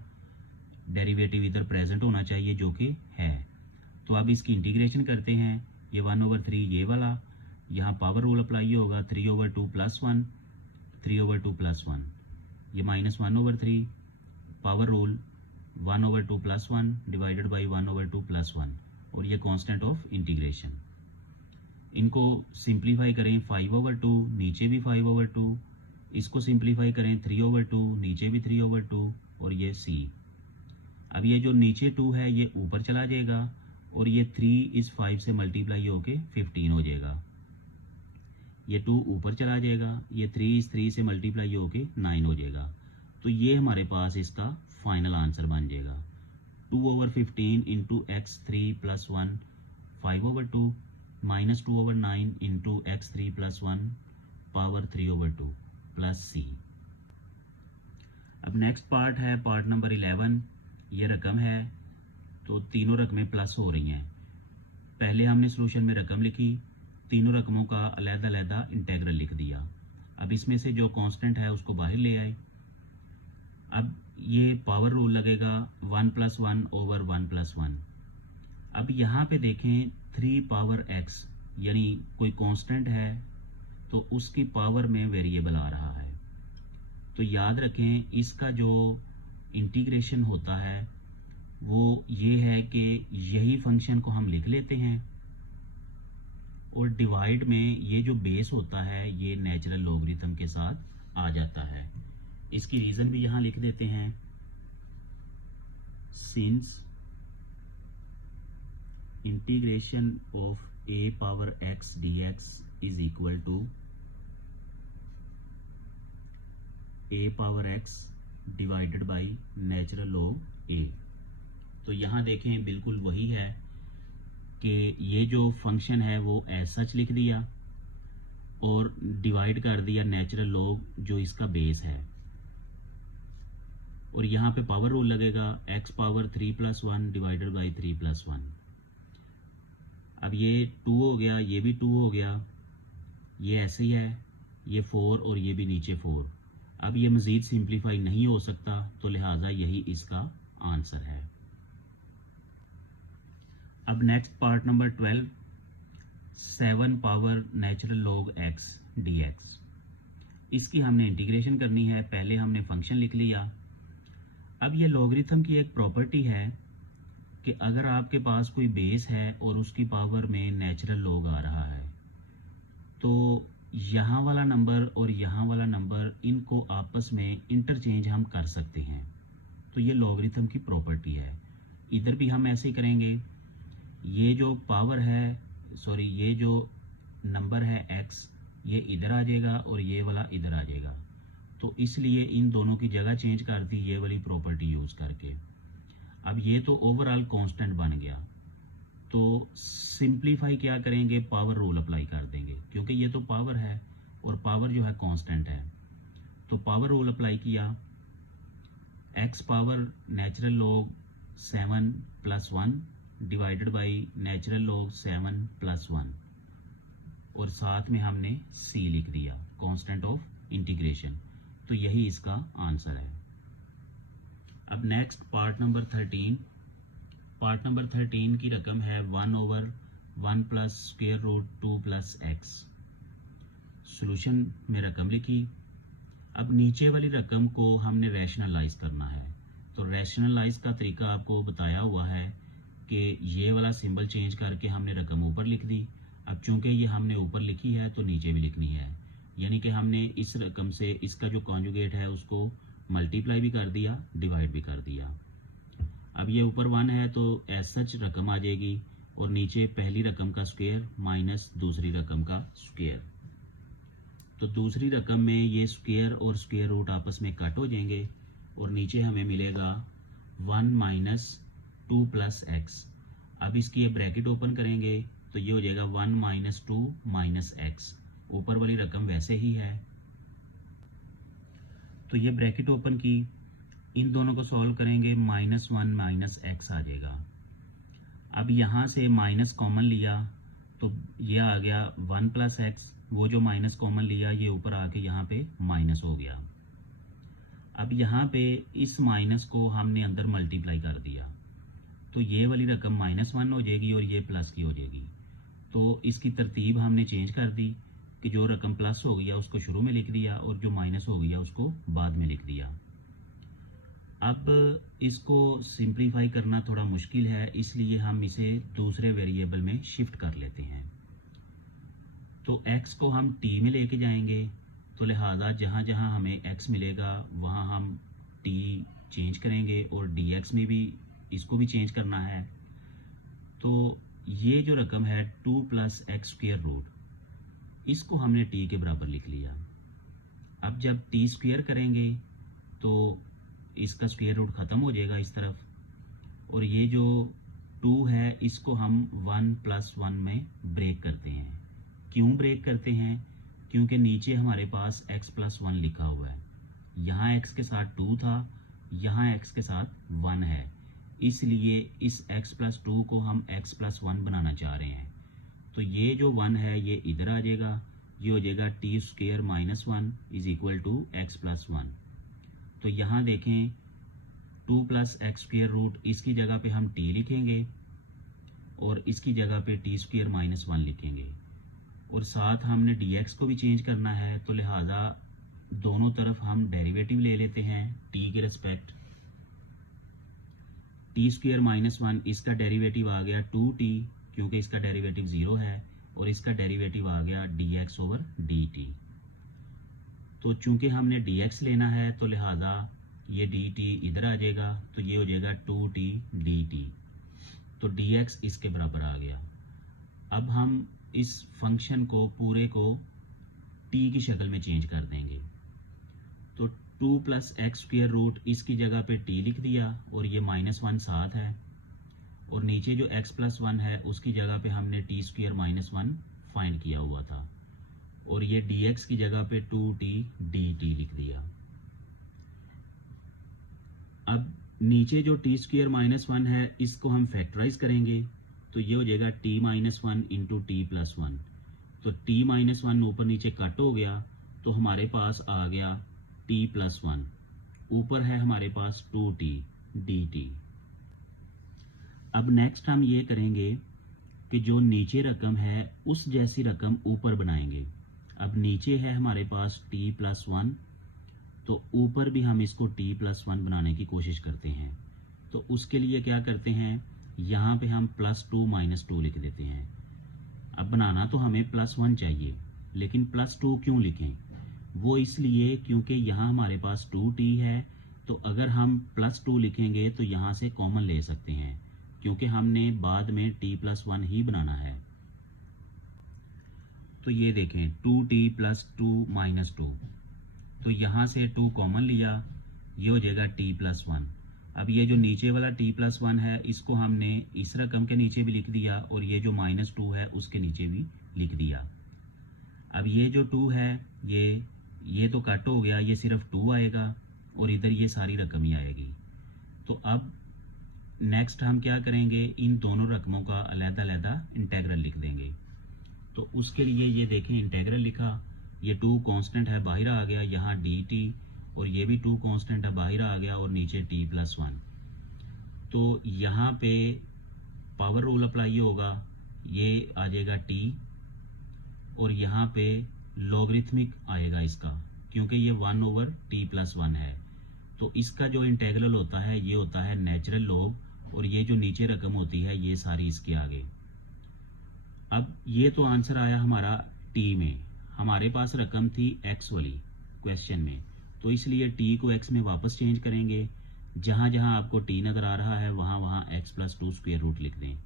डेरिवेटिव इधर प्रेजेंट होना चाहिए, जो कि है। तो अब इसकी इंटीग्रेशन करते हैं। ये 1/3 ये वाला, यहाँ पावर रूल अप्लाई होगा, 3/2 + 1, 3/2 + 1, ये -1/3, पावर रूल 1/2 + 1 डिवाइडेड बाई 1/2 + 1, और ये कांस्टेंट ऑफ इंटीग्रेशन। इनको सिंप्लीफाई करें, 5/2, नीचे भी 5/2, इसको सिंप्लीफाई करें 3/2, नीचे भी 3/2, और ये c। अब ये जो नीचे 2 है ये ऊपर चला जाएगा, और ये 3 इस 5 से मल्टीप्लाई होके 15 हो जाएगा। ये 2 ऊपर चला जाएगा, ये 3 इस 3 से मल्टीप्लाई होके 9 हो जाएगा। तो ये हमारे पास इसका फाइनल आंसर बन जाएगा 2/15 into x3 + 1, 5/2 minus 2/9 into x3 + 1 power 3/2 plus c। अब नेक्स्ट पार्ट है पार्ट नंबर 11। ये रकम है, तो तीनों रकमें प्लस हो रही हैं। पहले हमने सॉल्यूशन में रकम लिखी, तीनों रकमों का अलग-अलग इंटेग्रल लिख दिया। अब इसमें से जो कांस्टेंट है उसको बाहर ले आए। अब ये पावर रूल लगेगा 1 + 1/1 + 1। अब यहाँ पे देखें 3 पावर x, यानी कोई कांस्टेंट है तो उसकी पावर में वेरिएबल आ रहा है। तो याद रखें, इसका जो इंटीग्रेशन होता है वो ये है कि यही फंक्शन को हम लिख लेते हैं, और डिवाइड में ये जो बेस होता है ये नेचुरल लॉगरिथम के साथ आ जाता है। इसकी रीज़न भी यहाँ लिख देते हैं, since integration of a power x dx is equal to a power x divided by natural log a। तो यहाँ देखें बिल्कुल वही है कि ये जो फंक्शन है वो एज सच लिख दिया और डिवाइड कर दिया नेचुरल लॉग जो इसका बेस है, और यहाँ पे पावर रूल लगेगा x पावर 3 + 1 डिवाइडेड बाई 3 + 1। अब ये 2 हो गया, ये भी 2 हो गया, ये ऐसे ही है, ये 4 और ये भी नीचे 4। अब ये मज़ीद सिंप्लीफाई नहीं हो सकता, तो लिहाजा यही इसका आंसर है। अब next part number 12, 7 power natural log x dx। इसकी हमने इंटीग्रेशन करनी है। पहले हमने फंक्शन लिख लिया। अब ये लॉगरिथम की एक प्रॉपर्टी है कि अगर आपके पास कोई बेस है और उसकी पावर में नेचुरल लॉग आ रहा है, तो यहाँ वाला नंबर और यहाँ वाला नंबर, इनको आपस में इंटरचेंज हम कर सकते हैं। तो ये लॉगरिथम की प्रॉपर्टी है। इधर भी हम ऐसे ही करेंगे। ये जो पावर है, ये जो नंबर है x, ये इधर आ जाएगा और ये वाला इधर आ जाएगा। तो इसलिए इन दोनों की जगह चेंज कर दी ये वाली प्रॉपर्टी यूज़ करके। अब ये तो ओवरऑल कांस्टेंट बन गया, तो सिंप्लीफाई क्या करेंगे, पावर रूल अप्लाई कर देंगे, क्योंकि ये तो पावर है और पावर जो है कांस्टेंट है। तो पावर रूल अप्लाई किया, x power natural log 7 + 1 divided by natural log 7 + 1, और साथ में हमने c लिख दिया, कांस्टेंट ऑफ इंटीग्रेशन। तो यही इसका आंसर है। अब next part number 13। Part number 13 की रकम है 1/1 + √2 + x। सॉल्यूशन में रकम लिखी। अब नीचे वाली रकम को हमने रैशनलाइज करना है। तो रैशनलाइज का तरीका आपको बताया हुआ है कि ये वाला सिंबल चेंज करके हमने रकम ऊपर लिख दी। अब चूंकि ये हमने ऊपर लिखी है तो नीचे भी लिखनी है। यानी कि हमने इस रकम से इसका जो कॉन्जुगेट है उसको मल्टीप्लाई भी कर दिया, डिवाइड भी कर दिया। अब ये ऊपर 1 है तो एज सच रकम आ जाएगी और नीचे पहली रकम का स्क्वायर माइनस दूसरी रकम का स्क्वायर। तो दूसरी रकम में ये स्क्वायर और स्क्वायर रूट आपस में कट हो जाएंगे और नीचे हमें मिलेगा 1 माइनस 2 प्लस एक्स। अब इसकी ये ब्रैकेट ओपन करेंगे तो ये हो जाएगा 1 माइनस 2 माइनस एक्स। ऊपर वाली रकम वैसे ही है, तो ये ब्रैकेट ओपन की, इन दोनों को सॉल्व करेंगे, -1 माइनस एक्स आ जाएगा। अब यहाँ से माइनस कॉमन लिया तो ये आ गया 1 प्लस एक्स, वो जो माइनस कॉमन लिया ये ऊपर आके यहाँ पे माइनस हो गया। अब यहाँ पे इस माइनस को हमने अंदर मल्टीप्लाई कर दिया तो ये वाली रकम -1 हो जाएगी और ये प्लस की हो जाएगी। तो इसकी तरतीब हमने चेंज कर दी कि जो रकम प्लस हो गया उसको शुरू में लिख दिया और जो माइनस हो गया उसको बाद में लिख दिया। अब इसको सिंप्लीफाई करना थोड़ा मुश्किल है, इसलिए हम इसे दूसरे वेरिएबल में शिफ्ट कर लेते हैं। तो x को हम t में लेके जाएंगे, तो लिहाजा जहाँ जहाँ हमें x मिलेगा वहाँ हम t चेंज करेंगे और dx में भी इसको भी चेंज करना है। तो ये जो रकम है 2 प्लस एक्स स्क्वायर रूट, इसको हमने t के बराबर लिख लिया। अब जब t स्क्वायर करेंगे तो इसका स्क्वायर रूट ख़त्म हो जाएगा इस तरफ, और ये जो 2 है इसको हम 1 प्लस 1 में ब्रेक करते हैं। क्यों ब्रेक करते हैं? क्योंकि नीचे हमारे पास x प्लस 1 लिखा हुआ है, यहाँ x के साथ 2 था, यहाँ x के साथ 1 है, इसलिए इस x प्लस 2 को हम x प्लस 1 बनाना चाह रहे हैं। तो ये जो 1 है ये इधर आ जाएगा, ये हो जाएगा t square minus 1 is equal to x plus 1। तो यहाँ देखें 2 प्लस एक्स स्क्वायर रूट, इसकी जगह पे हम t लिखेंगे और इसकी जगह पे t स्क्वायर माइनस 1 लिखेंगे, और साथ हमने dx को भी चेंज करना है, तो लिहाजा दोनों तरफ हम डेरिवेटिव ले लेते हैं t के रिस्पेक्ट। t स्क्वायर माइनस 1 इसका डेरिवेटिव आ गया 2t, क्योंकि इसका डेरिवेटिव 0 है, और इसका डेरिवेटिव आ गया dx ओवर dt। तो चूंकि हमने dx लेना है तो लिहाजा ये dt इधर आ जाएगा, तो ये हो जाएगा 2t dt। तो dx इसके बराबर आ गया। अब हम इस फंक्शन को पूरे को t की शक्ल में चेंज कर देंगे। तो 2 प्लस एक्स स्क्वायर रूट, इसकी जगह पे t लिख दिया और ये -1 साथ है, और नीचे जो x प्लस 1 है उसकी जगह पे हमने t स्क्वायर माइनस 1 फाइंड किया हुआ था, और ये dx की जगह पे 2t dt लिख दिया। अब नीचे जो t स्क्वायर माइनस 1 है इसको हम फैक्टराइज करेंगे, तो ये हो जाएगा t minus 1 into T plus 1। तो t माइनस 1 ऊपर नीचे कट हो गया तो हमारे पास आ गया t प्लस 1, ऊपर है हमारे पास 2t dt। अब नेक्स्ट हम ये करेंगे कि जो नीचे रकम है उस जैसी रकम ऊपर बनाएंगे। अब नीचे है हमारे पास t प्लस 1, तो ऊपर भी हम इसको t प्लस 1 बनाने की कोशिश करते हैं। तो उसके लिए क्या करते हैं, यहाँ पे हम +2 -2 लिख देते हैं। अब बनाना तो हमें +1 चाहिए, लेकिन +2 क्यों लिखें? वो इसलिए क्योंकि यहाँ हमारे पास 2t है, तो अगर हम +2 लिखेंगे तो यहाँ से कॉमन ले सकते हैं, क्योंकि हमने बाद में t प्लस 1 ही बनाना है। तो ये देखें 2t प्लस 2 -2, तो यहाँ से 2 कॉमन लिया, ये हो जाएगा t प्लस 1। अब ये जो नीचे वाला t प्लस 1 है इसको हमने इस रकम के नीचे भी लिख दिया, और ये जो -2 है उसके नीचे भी लिख दिया। अब ये जो 2 है ये तो कट हो गया, ये सिर्फ 2 आएगा और इधर ये सारी रकम ही आएगी। तो अब नेक्स्ट हम क्या करेंगे, इन दोनों रकमों का अलग-अलग इंटेग्रल लिख देंगे। तो उसके लिए ये देखें इंटेग्रल लिखा, ये 2 कांस्टेंट है बाहर आ गया, यहाँ dt, और ये भी 2 कांस्टेंट है बाहर आ गया, और नीचे t प्लस 1। तो यहाँ पे पावर रूल अप्लाई होगा, ये आ जाएगा t, और यहाँ पे लॉगरिथमिक आएगा इसका, क्योंकि ये 1 ओवर t प्लस 1 है। तो इसका जो इंटेग्रल होता है ये होता है नेचुरल लॉग, और ये जो नीचे रकम होती है ये सारी इसके आगे। अब ये तो आंसर आया हमारा t में। हमारे पास रकम थी x वाली क्वेश्चन में, तो इसलिए t को x में वापस चेंज करेंगे। जहाँ जहाँ आपको t नज़र आ रहा है वहाँ वहाँ x प्लस 2 स्क्वायर रूट लिख दें।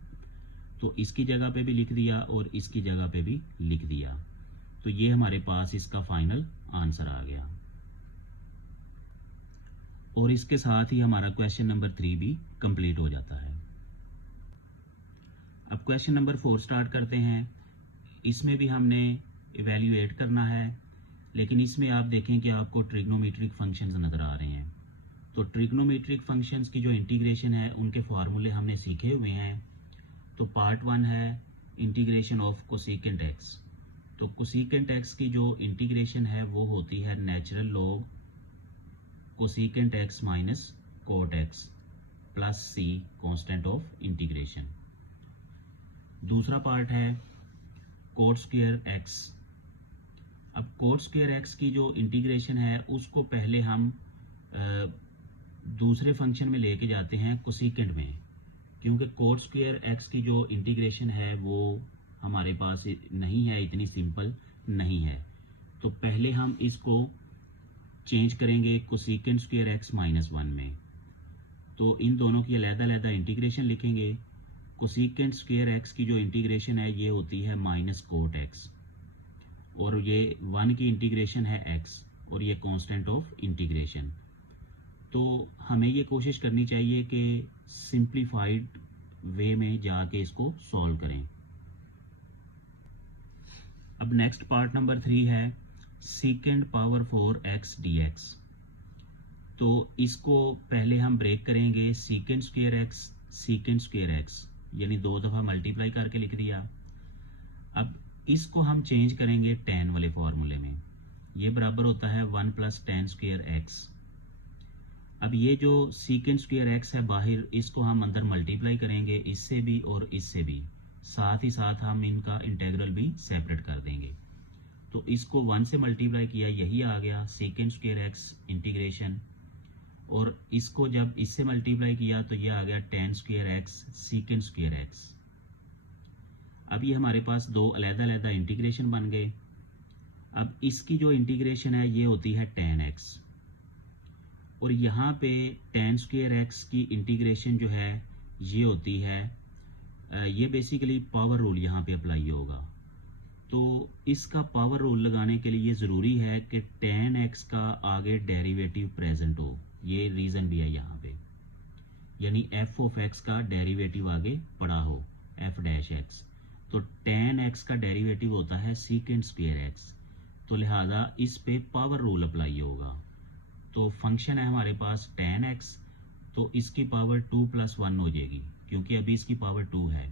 तो इसकी जगह पे भी लिख दिया और इसकी जगह पे भी लिख दिया। तो ये हमारे पास इसका फाइनल आंसर आ गया। और इसके साथ ही हमारा क्वेश्चन नंबर 3 भी कंप्लीट हो जाता है। अब क्वेश्चन नंबर 4 स्टार्ट करते हैं। इसमें भी हमने इवेल्युएट करना है, लेकिन इसमें आप देखें कि आपको ट्रिग्नोमेट्रिक फंक्शंस नज़र आ रहे हैं। तो ट्रिग्नोमेट्रिक फंक्शंस की जो इंटीग्रेशन है उनके फार्मूले हमने सीखे हुए हैं। तो पार्ट 1 है इंटीग्रेशन ऑफ कोसेकेंट एक्स। तो कोसेकेंट एक्स की जो इंटीग्रेशन है वो होती है natural log cosecant x minus cot x plus C constant of integration. दूसरा पार्ट है कोट स्क्वायर एक्स। अब कोट स्क्वायर एक्स की जो इंटीग्रेशन है उसको पहले हम दूसरे फंक्शन में लेके जाते हैं कोसेकेंट में, क्योंकि कोट स्क्वायर एक्स की जो इंटीग्रेशन है वो हमारे पास नहीं है, इतनी सिंपल नहीं है। तो पहले हम इसको चेंज करेंगे कोसेकेंट स्क्वायर एक्स माइनस 1 में। तो इन दोनों की अलग-अलग इंटीग्रेशन लिखेंगे। कोसेकेंट स्क्वायर एक्स की जो इंटीग्रेशन है ये होती है माइनस कोट एक्स, और ये 1 की इंटीग्रेशन है एक्स, और ये कांस्टेंट ऑफ इंटीग्रेशन। तो हमें ये कोशिश करनी चाहिए कि सिंप्लीफाइड वे में जाके इसको सॉल्व करें। अब नेक्स्ट पार्ट नंबर 3 है second power 4 x d x. तो इसको पहले हम ब्रेक करेंगे सेकेंड स्क्वायर एक्स, यानी 2 दफ़ा मल्टीप्लाई करके लिख दिया। अब इसको हम चेंज करेंगे tan वाले फॉर्मूले में। ये बराबर होता है 1 प्लस tan स्क्वायर एक्स। अब ये जो सेकेंड स्क्वायर एक्स है बाहर, इसको हम अंदर मल्टीप्लाई करेंगे इससे भी और इससे भी, साथ ही साथ हम इनका इंटेग्रल भी सेपरेट कर देंगे। तो इसको 1 से मल्टीप्लाई किया, यही आ गया सेकेंड स्क्वायर एक्स इंटीग्रेशन, और इसको जब इससे मल्टीप्लाई किया तो ये आ गया tan square x second square x. अब ये हमारे पास दो अलग-अलग इंटीग्रेशन बन गए। अब इसकी जो इंटीग्रेशन है ये होती है tan x, और यहाँ पे tan स्क्वायर एक्स की इंटीग्रेशन जो है ये होती है, ये बेसिकली पावर रूल यहाँ पे अप्लाई होगा। तो इसका पावर रूल लगाने के लिए ज़रूरी है कि tan x का आगे डेरिवेटिव प्रेजेंट हो। ये रीज़न भी है यहाँ पे, यानी f ऑफ x का डेरिवेटिव आगे पड़ा हो, f डैश x। तो tan x का डेरिवेटिव होता है सेकेंड स्क्वायर x, तो लिहाजा इस पे पावर रूल अप्लाई होगा। तो फंक्शन है हमारे पास tan x, तो इसकी पावर 2 प्लस 1 हो जाएगी, क्योंकि अभी इसकी पावर 2 है।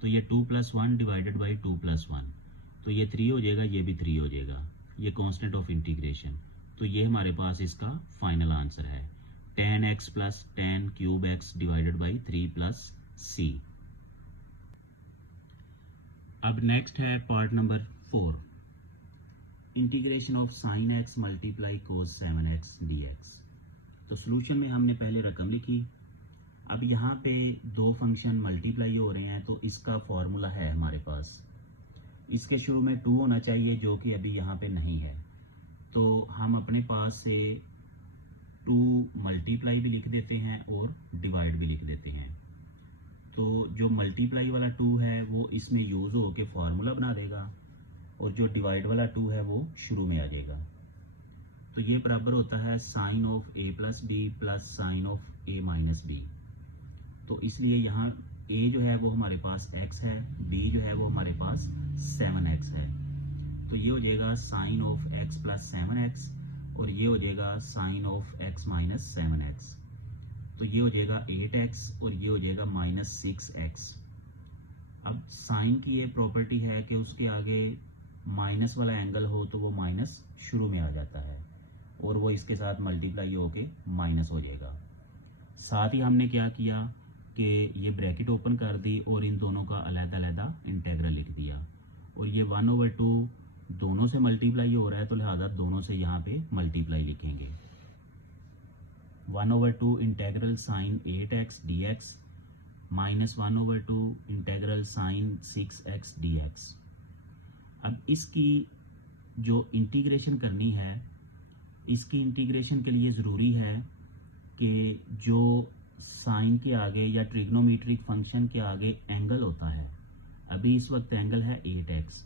तो ये 2 प्लस 1 डिवाइडेड बाई 2 प्लस 1, तो ये 3 हो जाएगा, ये भी 3 हो जाएगा, ये कांस्टेंट ऑफ इंटीग्रेशन। तो ये हमारे पास इसका फाइनल आंसर है tan x plus tan cube x divided by 3 plus c। अब नेक्स्ट है part number 4, integration of sine x multiply cos 7x dx। तो सोल्यूशन में हमने पहले रकम लिखी। अब यहाँ पे दो फंक्शन मल्टीप्लाई हो रहे हैं, तो इसका फॉर्मूला है हमारे पास, इसके शुरू में 2 होना चाहिए जो कि अभी यहाँ पे नहीं है। तो हम अपने पास से 2 मल्टीप्लाई भी लिख देते हैं और डिवाइड भी लिख देते हैं। तो जो मल्टीप्लाई वाला 2 है वो इसमें यूज़ हो के फार्मूला बना देगा, और जो डिवाइड वाला 2 है वो शुरू में आ जाएगा। तो ये बराबर होता है sine of a plus b plus sine of a minus b. तो इसलिए यहाँ a जो है वो हमारे पास x है, b जो है वो हमारे पास 7x है। तो ये हो जाएगा sign of x plus 7x, और ये हो जाएगा sign of x minus 7x। तो ये हो जाएगा 8x, और ये हो जाएगा माइनस 6x। अब साइन की ये प्रॉपर्टी है कि उसके आगे माइनस वाला एंगल हो तो वो माइनस शुरू में आ जाता है, और वो इसके साथ मल्टीप्लाई होके माइनस हो जाएगा। साथ ही हमने क्या किया कि ये ब्रैकेट ओपन कर दी और इन दोनों का अलग-अलग इंटेग्रल लिख दिया, और ये 1/2 दोनों से मल्टीप्लाई हो रहा है, तो लिहाजा दोनों से यहाँ पे मल्टीप्लाई लिखेंगे। 1/2 integral sine 8x dx minus 1/2 integral sine 6x dx। अब इसकी जो इंटीग्रेशन करनी है, इसकी इंटीग्रेशन के लिए ज़रूरी है कि जो साइन के आगे या ट्रिग्नोमेट्रिक फंक्शन के आगे एंगल होता है, अभी इस वक्त एंगल है 8x,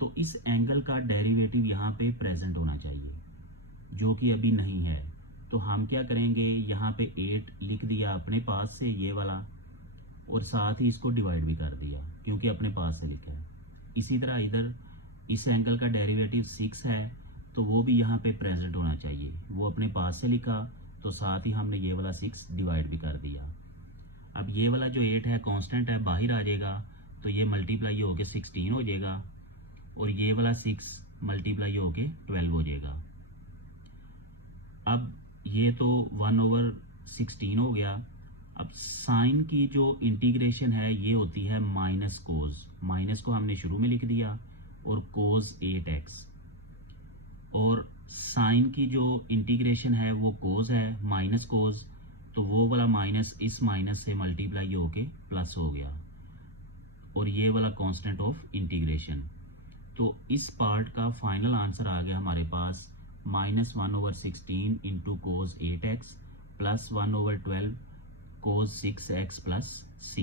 तो इस एंगल का डेरिवेटिव यहाँ पे प्रेजेंट होना चाहिए, जो कि अभी नहीं है। तो हम क्या करेंगे, यहाँ पे 8 लिख दिया अपने पास से ये वाला, और साथ ही इसको डिवाइड भी कर दिया क्योंकि अपने पास से लिखा है। इसी तरह इधर इस एंगल का डेरिवेटिव 6 है, तो वो भी यहाँ पे प्रेजेंट होना चाहिए, वो अपने पास से लिखा, तो साथ ही हमने ये वाला 6 डिवाइड भी कर दिया। अब ये वाला जो 8 है कांस्टेंट है, बाहर आ जाएगा, तो ये मल्टीप्लाई होके 16 हो जाएगा, और ये वाला 6 मल्टीप्लाई होके 12 हो जाएगा। अब ये तो 1/16 हो गया। अब साइन की जो इंटीग्रेशन है ये होती है माइनस कोज, माइनस को हमने शुरू में लिख दिया, और कोज 8x, और साइन की जो इंटीग्रेशन है वो कोज है, माइनस कोज, तो वो वाला माइनस इस माइनस से मल्टीप्लाई होके प्लस हो गया, और ये वाला कांस्टेंट ऑफ इंटीग्रेशन। तो इस पार्ट का फाइनल आंसर आ गया हमारे पास -1/16 into cos 8x plus 1/12 cos 6x plus c।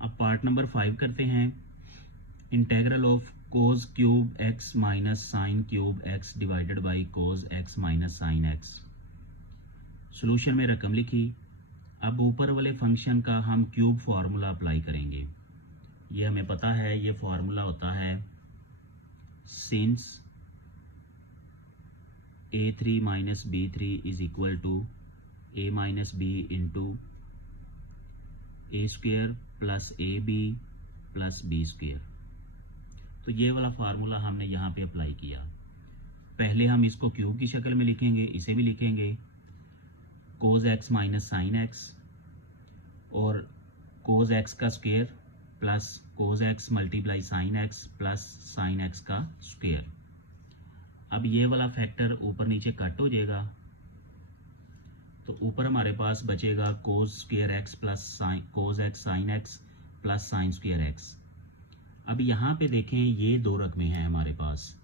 अब पार्ट नंबर 5 करते हैं। Integral of cos cube x minus sine cube x divided by cos x minus sine x। Solution में रकम लिखी। अब ऊपर वाले फंक्शन का हम क्यूब फार्मूला अप्लाई करेंगे। ये हमें पता है, ये फार्मूला होता है since a3 minus b3 is equal to a minus b into a square plus a b plus b square. तो ये वाला फार्मूला हमने यहाँ पे अप्लाई किया। पहले हम इसको क्यूब की शक्ल में लिखेंगे, इसे भी लिखेंगे cos x minus sine x, और कोज एक्स का square plus cos x multiply sine x plus sine x का स्क्वेयर। अब ये वाला फैक्टर ऊपर नीचे कट हो जाएगा, तो ऊपर हमारे पास बचेगा cos square x plus cos x sine x plus sine square x. अब यहाँ पे देखें, ये दो रकमें हैं हमारे पास,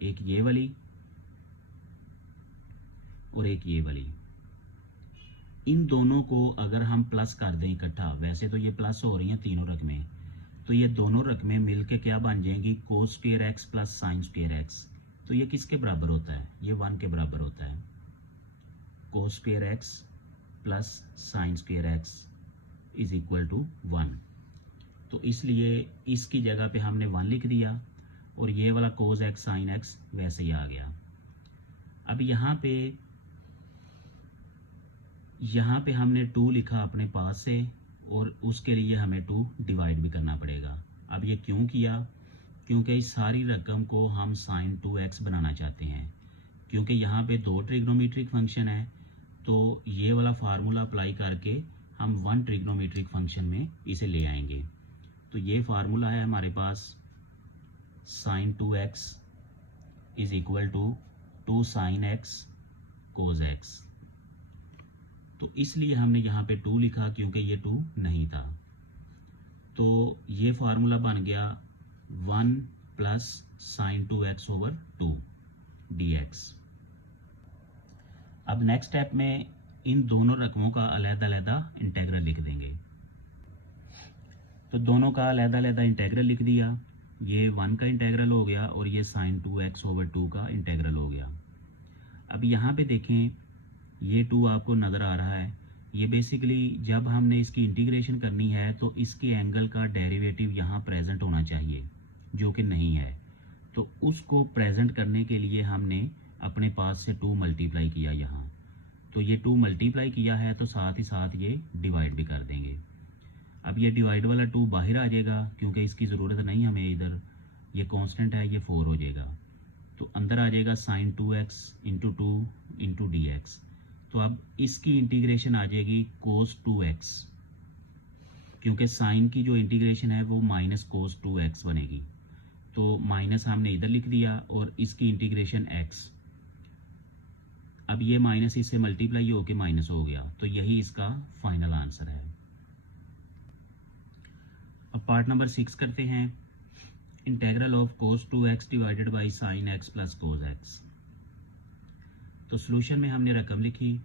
एक ये वाली और एक ये वाली। इन दोनों को अगर हम प्लस कर दें इकट्ठा, वैसे तो ये प्लस हो रही हैं तीनों रकमें, तो ये दोनों रकमें मिलके क्या बन जाएंगी, कोस square x plus sine square x. तो ये किसके बराबर होता है, ये 1 के बराबर होता है। Cos square x plus sine square x is equal to 1। तो इसलिए इसकी जगह पे हमने 1 लिख दिया, और ये वाला कोस एक्स साइन एक्स वैसे ही आ गया। अब यहाँ पे हमने 2 लिखा अपने पास से, और उसके लिए हमें 2 डिवाइड भी करना पड़ेगा। अब ये क्यों किया, क्योंकि इस सारी रकम को हम साइन 2x बनाना चाहते हैं, क्योंकि यहाँ पे 2 ट्रिग्नोमेट्रिक फंक्शन है, तो ये वाला फार्मूला अप्लाई करके हम 1 ट्रिग्नोमेट्रिक फंक्शन में इसे ले आएंगे। तो ये फार्मूला है हमारे पास sine 2x is equal to 2 sine x cos x। तो इसलिए हमने यहाँ पे 2 लिखा, क्योंकि ये 2 नहीं था। तो ये फार्मूला बन गया 1 plus sign 2x over 2 dx। अब नेक्स्ट स्टेप में इन दोनों रकमों का अलग-अलग इंटेग्रल लिख देंगे। तो दोनों का अलग-अलग इंटेग्रल लिख दिया। ये 1 का इंटेग्रल हो गया, और ये साइन 2x ओवर 2 का इंटेग्रल हो गया। अब यहाँ पे देखें, ये 2 आपको नज़र आ रहा है। ये बेसिकली जब हमने इसकी इंटीग्रेशन करनी है तो इसके एंगल का डेरिवेटिव यहाँ प्रेजेंट होना चाहिए, जो कि नहीं है। तो उसको प्रेजेंट करने के लिए हमने अपने पास से 2 मल्टीप्लाई किया यहाँ। तो ये 2 मल्टीप्लाई किया है, तो साथ ही साथ ये डिवाइड भी कर देंगे। अब ये डिवाइड वाला 2 बाहर आ जाएगा, क्योंकि इसकी ज़रूरत नहीं हमें इधर, ये कांस्टेंट है, ये 4 हो जाएगा। तो अंदर आ जाएगा sine 2x into 2 into d x. तो अब इसकी इंटीग्रेशन आ जाएगी कोस 2x, क्योंकि साइन की जो इंटीग्रेशन है वो माइनस कोस 2x बनेगी। तो माइनस हमने इधर लिख दिया, और इसकी इंटीग्रेशन x। अब ये माइनस इससे मल्टीप्लाई होके माइनस हो गया, तो यही इसका फाइनल आंसर है। अब पार्ट नंबर 6 करते हैं। Integral of cos 2x divided by sine x plus cos x. तो सॉल्यूशन में हमने रकम लिखी।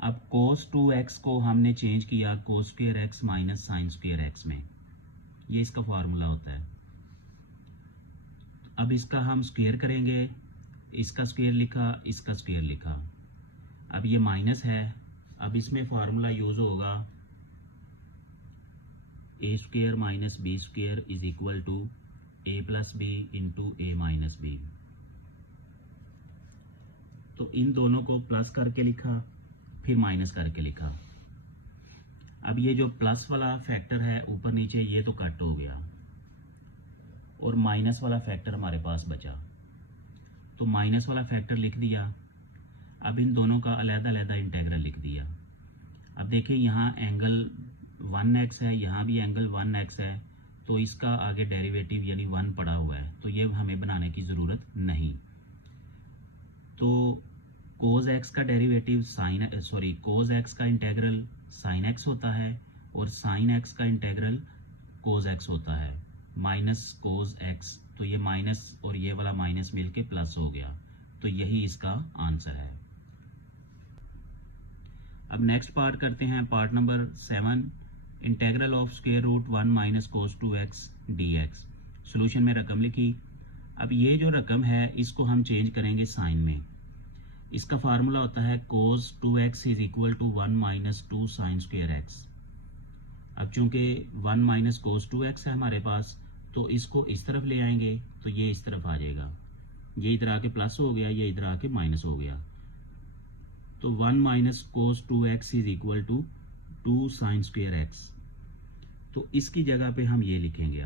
अब cos 2x को हमने चेंज किया cos square x minus sign square x में, ये इसका फार्मूला होता है। अब इसका हम स्क्वायर करेंगे, इसका स्क्वायर लिखा, इसका स्क्वायर लिखा। अब ये माइनस है, अब इसमें फार्मूला यूज़ होगा a square minus b square is equal to a plus b into a minus b. तो इन दोनों को प्लस करके लिखा, फिर माइनस करके लिखा। अब ये जो प्लस वाला फैक्टर है ऊपर नीचे, ये तो कट हो गया और माइनस वाला फैक्टर हमारे पास बचा, तो माइनस वाला फैक्टर लिख दिया। अब इन दोनों का अलग-अलग इंटेग्रल लिख दिया। अब देखिए यहाँ एंगल 1x है, यहाँ भी एंगल 1x है, तो इसका आगे डेरिवेटिव यानी 1 पड़ा हुआ है, तो ये हमें बनाने की ज़रूरत नहीं। तो cos x का डेरिवेटिव cos x का इंटेग्रल sin x होता है और sin x का इंटेग्रल cos x होता है, माइनस cos x। तो ये माइनस और ये वाला माइनस मिलके प्लस हो गया, तो यही इसका आंसर है। अब नेक्स्ट पार्ट करते हैं, part number 7, integral of square root 1 minus cos 2x dx। Solution में रकम लिखी। अब ये जो रकम है इसको हम चेंज करेंगे साइन में। इसका फार्मूला होता है cos 2x is equal to 1 minus 2 sine square x. अब चूंकि 1 माइनस cos 2x है हमारे पास, तो इसको इस तरफ ले आएंगे तो ये इस तरफ आ जाएगा, ये इधर आके प्लस हो गया, ये इधर आके माइनस हो गया। तो 1 minus cos 2x is equal to 2 sine square x. तो इसकी जगह पे हम ये लिखेंगे।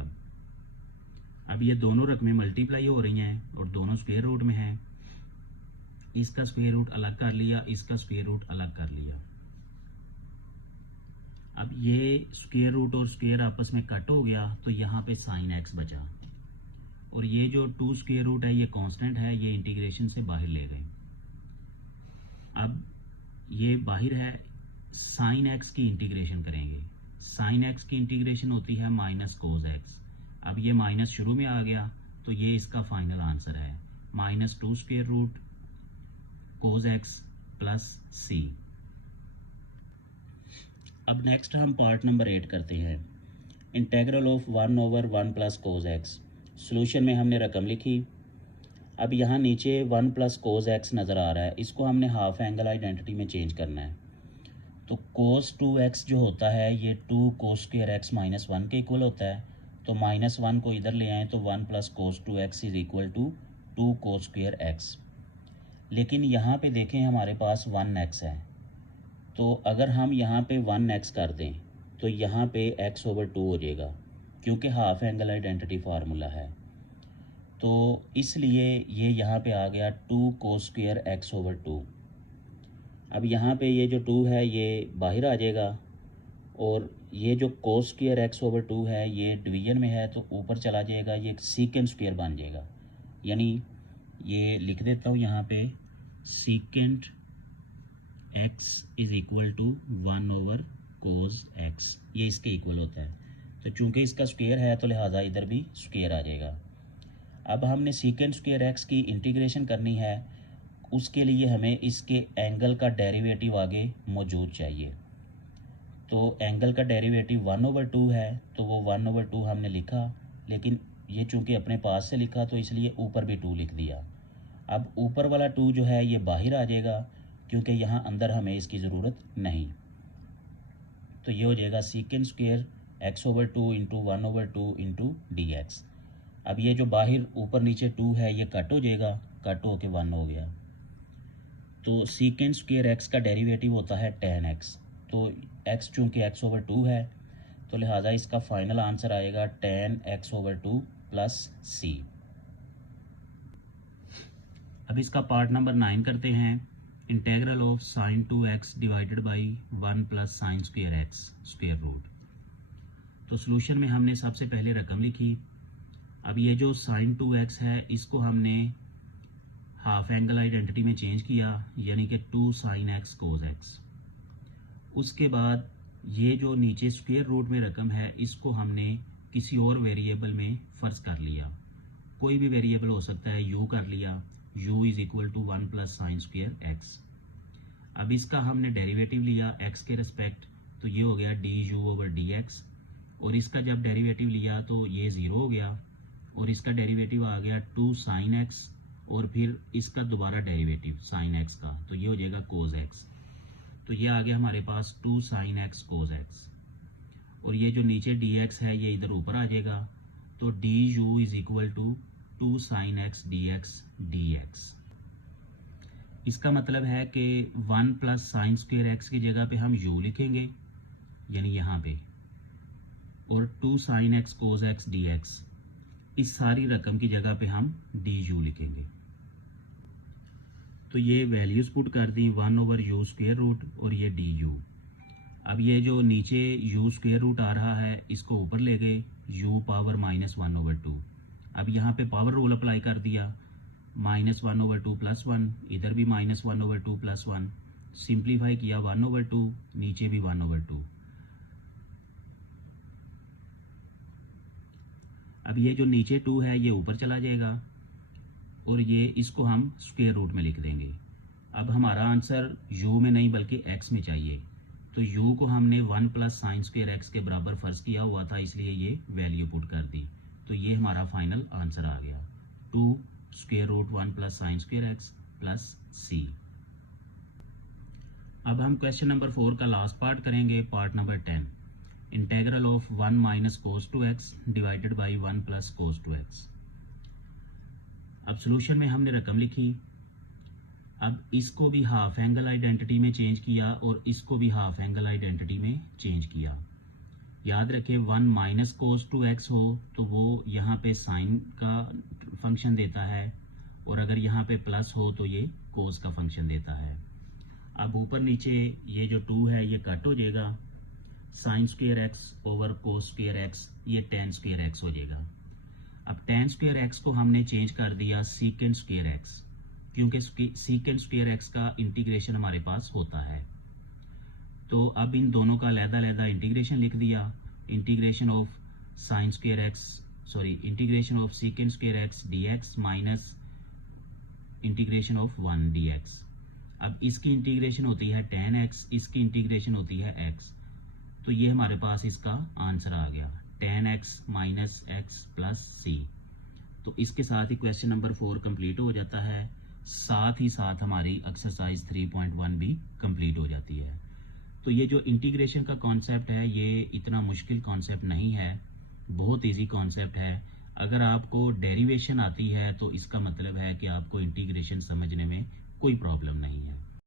अब ये दोनों रकमें मल्टीप्लाई हो रही हैं और दोनों स्क्वायर रूट में हैं। इसका स्क्वायर रूट अलग कर लिया, इसका स्क्वायर रूट अलग कर लिया। अब ये स्क्वायर रूट और स्क्वायर आपस में कट हो गया, तो यहाँ पे साइन एक्स बचा और ये जो 2 स्क्वायर रूट है ये कांस्टेंट है, ये इंटीग्रेशन से बाहर ले गए। अब ये बाहर है, साइन एक्स की इंटीग्रेशन करेंगे। साइन एक्स की इंटीग्रेशन होती है माइनस कोस एक्स। अब ये माइनस शुरू में आ गया, तो ये इसका फाइनल आंसर है minus 2 square root cos x plus सी। अब नेक्स्ट हम पार्ट नंबर 8 करते हैं, integral of 1 over 1 plus cos x. Solution में हमने रकम लिखी। अब यहाँ नीचे 1 प्लस कोस एक्स नज़र आ रहा है, इसको हमने हाफ एंगल आइडेंटिटी में चेंज करना है। तो कोस 2x जो होता है ये 2 कोस स्क्वायर एक्स माइनस 1 के इक्वल होता है, तो माइनस 1 को इधर ले आएँ तो 1 plus cos 2x is equal to 2 cos square x. लेकिन यहाँ पे देखें हमारे पास 1x है, तो अगर हम यहाँ पे 1x कर दें तो यहाँ पे x ओवर 2 हो जाएगा, क्योंकि हाफ एंगल आइडेंटिटी फार्मूला है। तो इसलिए ये यहाँ पे आ गया 2 कोस स्क्वायर एक्स ओवर 2। अब यहाँ पे ये जो 2 है ये बाहर आ जाएगा और ये जो कोस स्क्वायर एक्स ओवर 2 है ये डिवीजन में है तो ऊपर चला जाएगा, ये सीकेंट स्क्वायर बन जाएगा। यानी ये लिख देता हूँ यहाँ पे, secant x is equal to 1 over cos x, ये इसके इक्वल होता है। तो चूंकि इसका स्क्वायर है तो लिहाजा इधर भी स्क्वायर आ जाएगा। अब हमने सीकेंट स्क्वायर एक्स की इंटीग्रेशन करनी है, उसके लिए हमें इसके एंगल का डेरिवेटिव आगे मौजूद चाहिए। तो एंगल का डेरिवेटिव 1 ओवर 2 है, तो वो 1 ओवर 2 हमने लिखा, लेकिन ये चूंकि अपने पास से लिखा तो इसलिए ऊपर भी 2 लिख दिया। अब ऊपर वाला 2 जो है ये बाहर आ जाएगा, क्योंकि यहाँ अंदर हमें इसकी ज़रूरत नहीं। तो ये हो जाएगा secant square x over 2 into 1 over 2 into d x. अब ये जो बाहर ऊपर नीचे 2 है ये कट हो जाएगा, कट होके 1 हो गया। तो सीकेंट स्क्वायर एक्स का डेरिवेटिव होता है tan x। तो x चूँकि x ओवर 2 है तो लिहाजा इसका फाइनल आंसर आएगा tan x ओवर 2 प्लस सी। अब इसका पार्ट नंबर 9 करते हैं, integral of sine 2x divided by 1 plus sine square x square root. तो सॉल्यूशन में हमने सबसे पहले रकम लिखी। अब ये जो साइन 2x है इसको हमने हाफ एंगल आइडेंटिटी में चेंज किया, यानी कि 2 साइन एक्स कोस एक्स। उसके बाद ये जो नीचे स्क्वायर रूट में रकम है इसको हमने किसी और वेरिएबल में फ़र्ज कर लिया, कोई भी वेरिएबल हो सकता है, u कर लिया, u is equal to 1 plus sine square x. अब इसका हमने डेरिवेटिव लिया x के रिस्पेक्ट, तो ये हो गया D you over D x, और इसका जब डेरिवेटिव लिया तो ये ज़ीरो हो गया, और इसका डेरिवेटिव आ गया 2 साइन एक्स, और फिर इसका दोबारा डेरिवेटिव साइन एक्स का, तो ये हो जाएगा कोज एक्स। तो ये आ गया हमारे पास 2 साइन एक्स कोज एक्स, और ये जो नीचे डी एक्स है ये इधर ऊपर आ जाएगा, तो d u is equal to 2 sine x d x. इसका मतलब है कि 1 प्लस साइन स्क्वेयर एक्स की जगह पे हम u लिखेंगे, यानी यहाँ पे, और 2 sine x cos x d x, इस सारी रकम की जगह पे हम डी यू लिखेंगे। तो ये वैल्यूज़ पुट कर दी, 1 ओवर यू स्क्वेयर रूट और ये डी यू। अब ये जो नीचे यू स्क्वेयर रूट आ रहा है इसको ऊपर ले गए, यू पावर -1 ओवर 2। अब यहाँ पे पावर रूल अप्लाई कर दिया, -1 ओवर 2 प्लस 1, इधर भी -1 ओवर 2 प्लस 1, सिंप्लीफाई किया 1 ओवर 2, नीचे भी 1 ओवर 2। अब ये जो नीचे 2 है ये ऊपर चला जाएगा, और ये इसको हम स्क्वायर रूट में लिख देंगे। अब हमारा आंसर u में नहीं बल्कि x में चाहिए, तो u को हमने 1 प्लस साइन स्क्वायर एक्स के बराबर फर्ज किया हुआ था, इसलिए ये वैल्यू पुट कर दी। तो ये हमारा फाइनल आंसर आ गया 2 square root 1 plus sine square x plus c। अब हम क्वेश्चन नंबर 4 का लास्ट पार्ट करेंगे, part number 10, integral of 1 minus cos 2x divided by 1 plus cos 2x। अब सोल्यूशन में हमने रकम लिखी, अब इसको भी हाफ एंगल आइडेंटिटी में चेंज किया और इसको भी हाफ एंगल आइडेंटिटी में चेंज किया। याद रखें 1 माइनस कोस 2x हो तो वो यहाँ पे साइन का फंक्शन देता है, और अगर यहाँ पे प्लस हो तो ये कोस का फंक्शन देता है। अब ऊपर नीचे ये जो 2 है ये कट हो जाएगा, साइन स्क्वेयर एक्स ओवर कोस स्क्वेयर एक्स, ये टेन स्क्वेयर एक्स हो जाएगा। अब टेन स्क्वेयर एक्स को हमने चेंज कर दिया सीकेंड स्क्वेयर एक्स, क्योंकि सीकेंड स्क्वेयर एक्स का इंटीग्रेशन हमारे पास होता है। तो अब इन दोनों का अलग-अलग इंटीग्रेशन लिख दिया, integration of sine square x, sorry integration of secant square x d x minus integration of 1 D x. अब इसकी इंटीग्रेशन होती है टेन एक्स, इसकी इंटीग्रेशन होती है एक्स, तो ये हमारे पास इसका आंसर आ गया tan x minus x plus c. तो इसके साथ ही क्वेश्चन नंबर 4 कंप्लीट हो जाता है, साथ ही साथ हमारी एक्सरसाइज 3.1 भी कंप्लीट हो जाती है। तो ये जो इंटीग्रेशन का कॉन्सेप्ट है ये इतना मुश्किल कॉन्सेप्ट नहीं है, बहुत इजी कॉन्सेप्ट है। अगर आपको डेरिवेशन आती है तो इसका मतलब है कि आपको इंटीग्रेशन समझने में कोई प्रॉब्लम नहीं है।